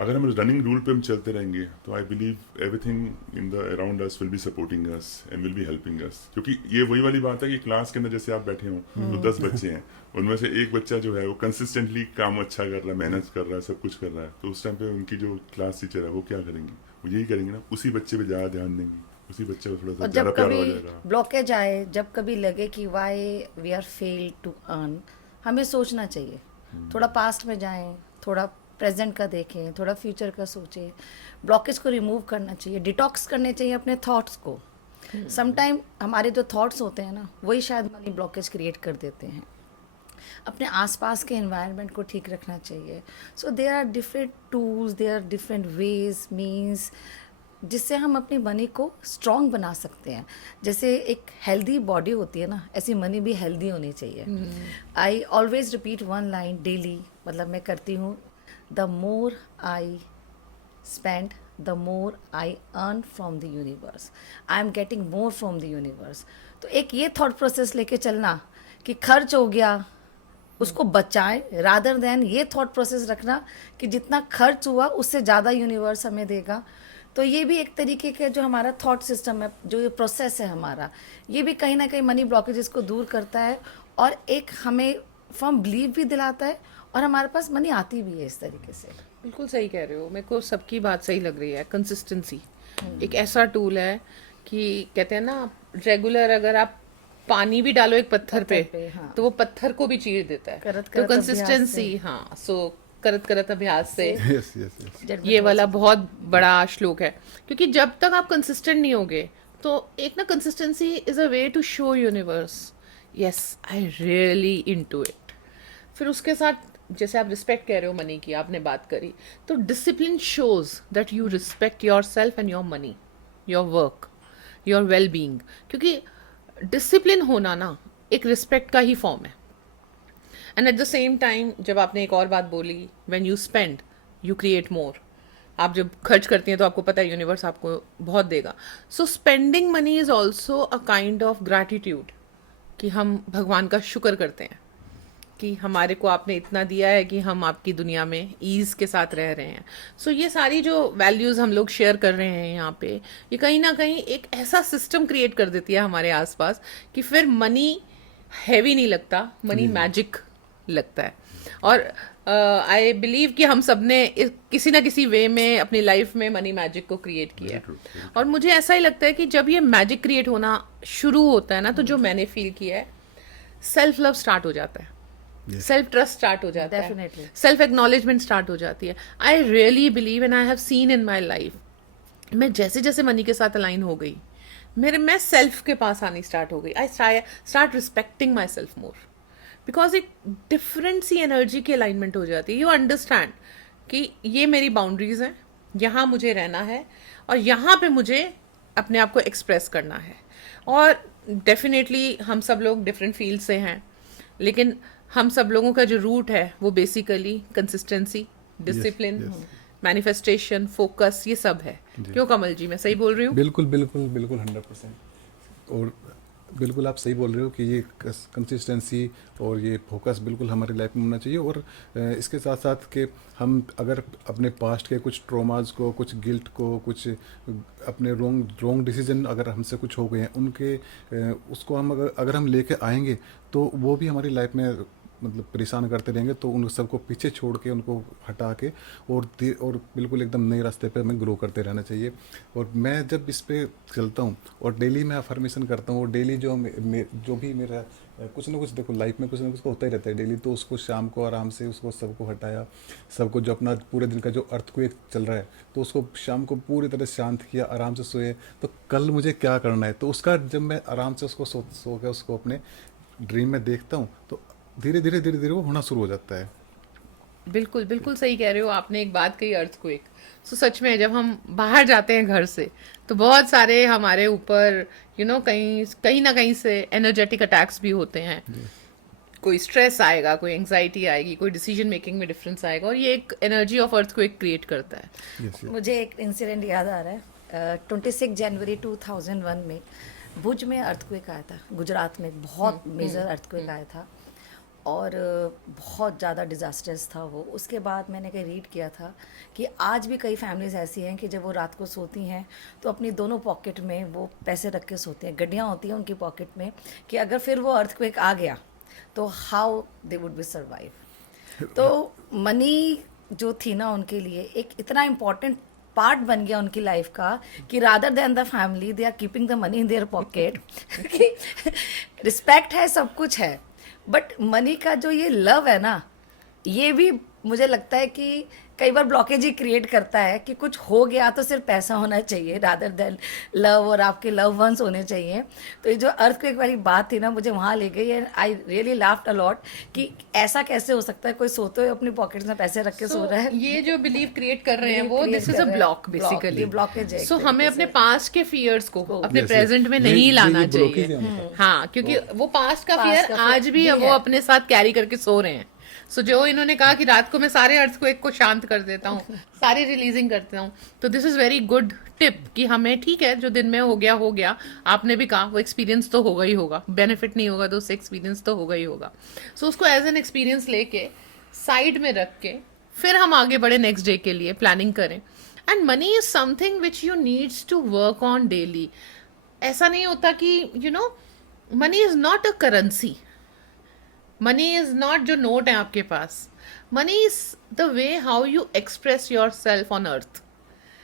अगर हम रनिंग रूल पे हम चलते रहेंगे तो I believe everything in the around us will be supporting us and will be helping us. क्योंकि ये वही वाली बात है कि क्लास के अंदर जैसे आप बैठे हो तो 10 बच्चे हैं, उनमें से एक बच्चा जो है वो कंसिस्टेंटली काम अच्छा कर रहा है, मेहनत कर रहा है, सब कुछ कर रहा है, तो उस टाइम पे उनकी जो क्लास टीचर है वो क्या करेंगे, वो यही करेंगे ना, उसी बच्चे पे ज़्यादा ध्यान देंगे, उसी बच्चे को थोड़ा सा और ज़्यादा जब प्यार हो कभी जाएगा। ब्लॉकेज आए, जब कभी लगे कि why we are fail to earn, हमें सोचना चाहिए। थोड़ा पास्ट में जाएं, थोड़ा प्रेजेंट का देखें, थोड़ा फ्यूचर का सोचें। ब्लॉकेज को रिमूव करना चाहिए, डिटॉक्स करने चाहिए अपने थॉट्स को। समटाइम हमारे जो थॉट्स होते हैं ना, वही शायद मनी ब्लॉकेज क्रिएट कर देते हैं। अपने आसपास के एनवायरनमेंट को ठीक रखना चाहिए। So there are different tools, there are different ways, means जिससे हम अपनी मनी को स्ट्रॉन्ग बना सकते हैं। जैसे एक हेल्दी बॉडी होती है ना, ऐसी मनी भी हेल्दी होनी चाहिए। I always repeat one line daily, मतलब मैं करती हूँ, the more I spend, the more I earn from the universe. I am getting more from the universe. तो एक ये थॉट प्रोसेस लेके चलना कि खर्च हो गया उसको बचाएं, रादर देन ये थॉट प्रोसेस रखना कि जितना खर्च हुआ उससे ज़्यादा यूनिवर्स हमें देगा। तो ये भी एक तरीके का जो हमारा थॉट सिस्टम है, जो ये प्रोसेस है हमारा, ये भी कहीं ना कहीं मनी ब्लॉकेजेस को दूर करता है और एक हमें फर्म बिलीव भी दिलाता है और हमारे पास मनी आती भी है इस तरीके से। बिल्कुल सही कह रहे हो, मेरे को सबकी बात सही लग रही है। कंसिस्टेंसी एक ऐसा टूल है कि कहते हैं ना, रेगुलर अगर आप पानी भी डालो एक पत्थर पे हाँ। तो वो पत्थर को भी चीर देता है। करत तो करत कंसिस्टेंसी, हाँ, सो करत करत अभ्यास से यस यस यस। ये वाला बहुत बड़ा श्लोक है। क्योंकि जब तक आप कंसिस्टेंट नहीं होगे तो एक ना, consistency is a way to show universe yes I really into it. फिर उसके साथ जैसे आप रिस्पेक्ट कह रहे हो मनी की, आपने बात करी, तो discipline shows that you respect your self and your money, your work, your well being. क्योंकि डिसिप्लिन होना ना एक रिस्पेक्ट का ही फॉर्म है। And at the same time, जब आपने एक और बात बोली, when you spend you create more. आप जब खर्च करती हैं तो आपको पता है यूनिवर्स आपको बहुत देगा। So spending money is also a kind of gratitude, कि हम भगवान का शुक्र करते हैं कि हमारे को आपने इतना दिया है कि हम आपकी दुनिया में ईज़ के साथ रह रहे हैं। सो ये सारी जो वैल्यूज़ हम लोग शेयर कर रहे हैं यहाँ पे, ये कहीं ना कहीं एक ऐसा सिस्टम क्रिएट कर देती है हमारे आसपास कि फिर मनी हैवी नहीं लगता, मनी मैजिक लगता है। और आई बिलीव कि हम सब ने किसी ना किसी वे में अपनी लाइफ में मनी मैजिक को क्रिएट किया है। और मुझे ऐसा ही लगता है कि जब ये मैजिक क्रिएट होना शुरू होता है ना, तो जो मैंने फील किया है, सेल्फ लव स्टार्ट हो जाता है, सेल्फ ट्रस्ट स्टार्ट हो जाता Definitely. है, सेल्फ एक्नॉलेजमेंट स्टार्ट हो जाती है। I really believe and I have seen in my life, मैं जैसे जैसे मनी के साथ अलाइन हो गई, मैं सेल्फ के पास आनी स्टार्ट हो गई। I start respecting my self more, because एक डिफरेंट सी एनर्जी की अलाइनमेंट हो जाती है। यू अंडरस्टैंड कि ये मेरी बाउंड्रीज हैं, यहाँ मुझे रहना है और यहाँ पे मुझे अपने आप को एक्सप्रेस करना है। और डेफिनेटली हम सब लोग डिफरेंट फील्ड से हैं, लेकिन हम सब लोगों का जो रूट है वो basically consistency, discipline, manifestation, focus, ये सब है। क्यों कमल जी, मैं सही बोल रही हूँ? बिल्कुल बिल्कुल बिल्कुल 100%। और बिल्कुल आप सही बोल रहे हो कि ये कंसिस्टेंसी और ये फोकस बिल्कुल हमारी लाइफ में होना चाहिए। और इसके साथ साथ कि हम अगर अपने पास्ट के कुछ ट्रॉमास को, कुछ गिल्ट को, कुछ अपने रॉन्ग डिसीजन अगर हमसे कुछ हो गए हैं उनके उसको हम अगर हम लेके आएंगे तो वो भी हमारी लाइफ में मतलब परेशान करते रहेंगे। तो उन सबको पीछे छोड़ के, उनको हटा के और बिल्कुल एकदम नए रास्ते पे हमें ग्रो करते रहना चाहिए। और मैं जब इस पे चलता हूँ और डेली मैं अफर्मेशन करता हूँ और डेली जो भी मेरा कुछ ना कुछ, देखो लाइफ में कुछ ना कुछ होता ही रहता है डेली, तो उसको शाम को आराम से उसको सबको हटाया, सबको जो अपना पूरे दिन का जो अर्थक्वेक चल रहा है तो उसको शाम को पूरी तरह शांत किया, आराम से सोए, तो कल मुझे क्या करना है, तो उसका जब मैं आराम से उसको सो के उसको अपने ड्रीम में देखता हूँ तो धीरे धीरे वो होना शुरू हो जाता है। बिल्कुल बिल्कुल सही कह रहे हो आपने। एक बात कही, अर्थक्वेक। सो सच में जब हम बाहर जाते हैं घर से तो बहुत सारे हमारे ऊपर कहीं ना कहीं से एनर्जेटिक अटैक्स भी होते हैं। कोई स्ट्रेस आएगा, कोई एंग्जाइटी आएगी, कोई डिसीजन मेकिंग में डिफरेंस आएगा, और ये एक एनर्जी ऑफ अर्थक्वेक क्रिएट करता है। मुझे एक इंसिडेंट याद आ रहा है। 26 जनवरी 2001 में भुज में अर्थक्वेक आया था, गुजरात में बहुत मेजर अर्थक्वेक आया था और बहुत ज़्यादा डिज़ास्टर्स था वो। उसके बाद मैंने कहीं रीड किया था कि आज भी कई फैमिलीज़ ऐसी हैं कि जब वो रात को सोती हैं तो अपनी दोनों पॉकेट में वो पैसे रख के सोती हैं, गड्डियाँ होती हैं उनकी पॉकेट में, कि अगर फिर वो अर्थक्वेक आ गया तो how they would be survive. तो मनी जो थी ना उनके लिए एक इतना इम्पॉर्टेंट पार्ट बन गया उनकी लाइफ का कि rather than the family they are keeping the money in their pocket. Respect है, सब कुछ है, बट मनी का जो ये लव है ना, ये भी मुझे लगता है कि कई बार ब्लॉकेज ही क्रिएट करता है कि कुछ हो गया तो सिर्फ पैसा होना चाहिए रादर देन लव, और आपके लव वंस होने चाहिए। तो ये जो अर्थक्वेक वाली बात थी ना, मुझे वहाँ ले गई and I really laughed a lot कि ऐसा कैसे हो सकता है, कोई सोते हुए अपनी पॉकेट्स में पैसे रख के सो रहा है। ये जो बिलीव क्रिएट कर रहे हैं वो this is a block basically. Blockage है। सो हमें अपने पास्ट के फियर्स को अपने Yes, प्रेजेंट में ये- नहीं ये लाना blockage चाहिए। है हमारे हाँ, क्योंकि वो पास्ट का Past फियर का fear आज भी भी वो है। अपने साथ कैरी करके सो रहे हैं। सो जो इन्होंने कहा कि रात को मैं सारे अर्थक्वेक को शांत कर देता हूँ, सारी रिलीजिंग करता हूँ, तो this is very good tip कि हमें, ठीक है, जो दिन में हो गया। आपने भी कहा वो एक्सपीरियंस तो होगा ही होगा, बेनिफिट नहीं होगा तो उससे एक्सपीरियंस तो होगा ही होगा। सो उसको एज एन एक्सपीरियंस लेके साइड में रख के फिर हम आगे बढ़े, नेक्स्ट डे के लिए प्लानिंग करें। And money is something which you needs to work on daily. ऐसा नहीं होता कि money is not a currency. Money is not जो नोट है आपके पास। Money is the way how you express yourself on earth.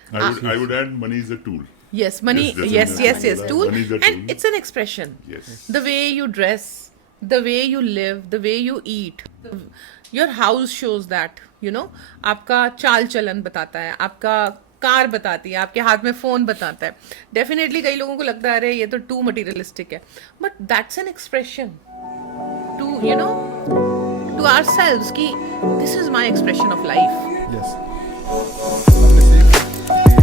I would add money is a tool. Yes, money. Yes, Yes, definitely. tool. Money is a And tool. it's an expression. Yes. The way you dress, the way you live, the way you eat. Your house shows that. आपका चाल चलन बताता है, आपका car बताती है, आपके हाथ में फोन बताता है। डेफिनेटली कई लोगों को लगता है अरे ये तो टू मटीरियलिस्टिक है, but that's an expression to to ourselves कि this is my expression of life. Yes, आपने सही कहा कि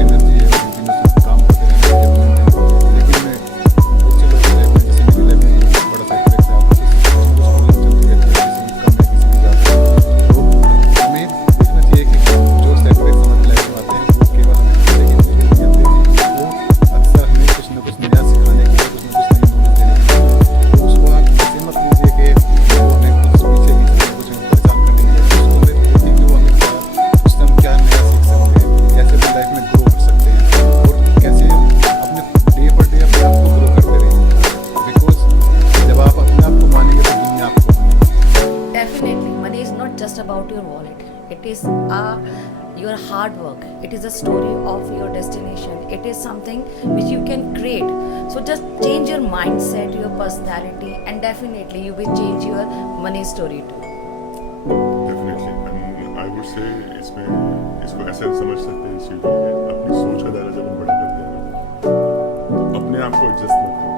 एनर्जी है, कंटिन्यूस काम करते रहना चाहिए, लेकिन कुछ लोग लाइफ में, जैसे मेरी लाइफ में बहुत बड़ा सा इफेक्ट है, किसी चलती रहती है, किसी कम है, किसी की ज़्यादा है, तो हमें देखना चाहिए कि जो सेटबैक्स हमारी लाइफ में आते हैं वो केवल हमें मिलते हैं, वो अक्सर हमें कुछ ना कुछ नया सिखाने के लिए, कुछ ना कुछ नई नॉलेज देने के लिए। तो उसको आप ऐसे मत लीजिए कि वो हमें कुछ पीछे कुछ परेशान करने के लिए, उसको हमें देखिए कि वो हमें उससे हम क्या नया सीख सकते हैं, कैसे अपनी लाइफ में ग्रो कर सकते हैं और कैसे अपने डे पर डे अपने आप को ग्रो करते रहेंगे। बिकॉज जब आप अपने आप को मानेंगे तो दुनिया आपको मानेगी। Definitely, money is not just about your wallet. It is your hard work. It is a story of your destination. It is something which you can create. So just change your mindset, your personality, and definitely you will change your money story too. Definitely. And I would say इसको ऐसे समझ सकते हैं, इस चीज़ में अपनी सोच का दायरा जब हम बड़ा करते हैं तो अपने आप को एडजस्ट मत करो,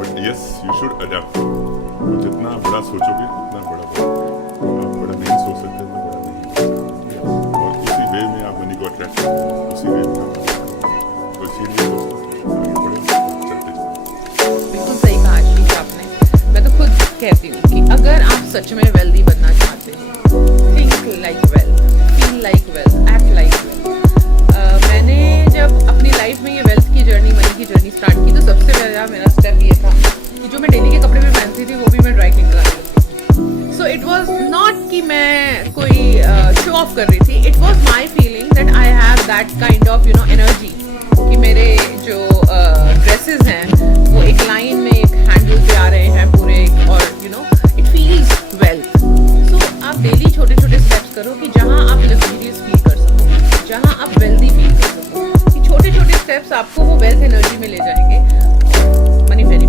but yes you should adapt. तो जितना बड़ा सोचोगे उतना बड़ा आप बड़ा नहीं सोच सकते तो बड़ा नहीं हो सकते, और उसी वे में आप मनी को अट्रैक्ट करोगे, उसी वे में आप तो इसीलिए दोस्तों आगे बढ़े, चलते चलते। बिल्कुल सही कहा आशीष आपने। मैं तो खुद कहती हूँ कि अगर आप सच में वेल्दी बनना चाहते हैं, think like wealth, feel like wealth, act like wealth. मैंने जब अपनी लाइफ में ये वेल्थ की जर्नी, मनी की जर्नी स्टार्ट कि मैं कोई शो ऑफ कर रही थी. It was my feeling that I have that kind of energy कि मेरे जो ड्रेसेस हैं वो एक लाइन में एक हैंडल पे आ रहे हैं पूरे, और इट फील्स वेल्थ. सो आप डेली छोटे छोटे स्टेप्स करो कि जहाँ आप लग्जरियस फील कर सको, जहाँ आप वेल्दी फील कर सको. कि छोटे छोटे स्टेप्स आपको वो वेल्थ एनर्जी में ले जाएंगे. Money very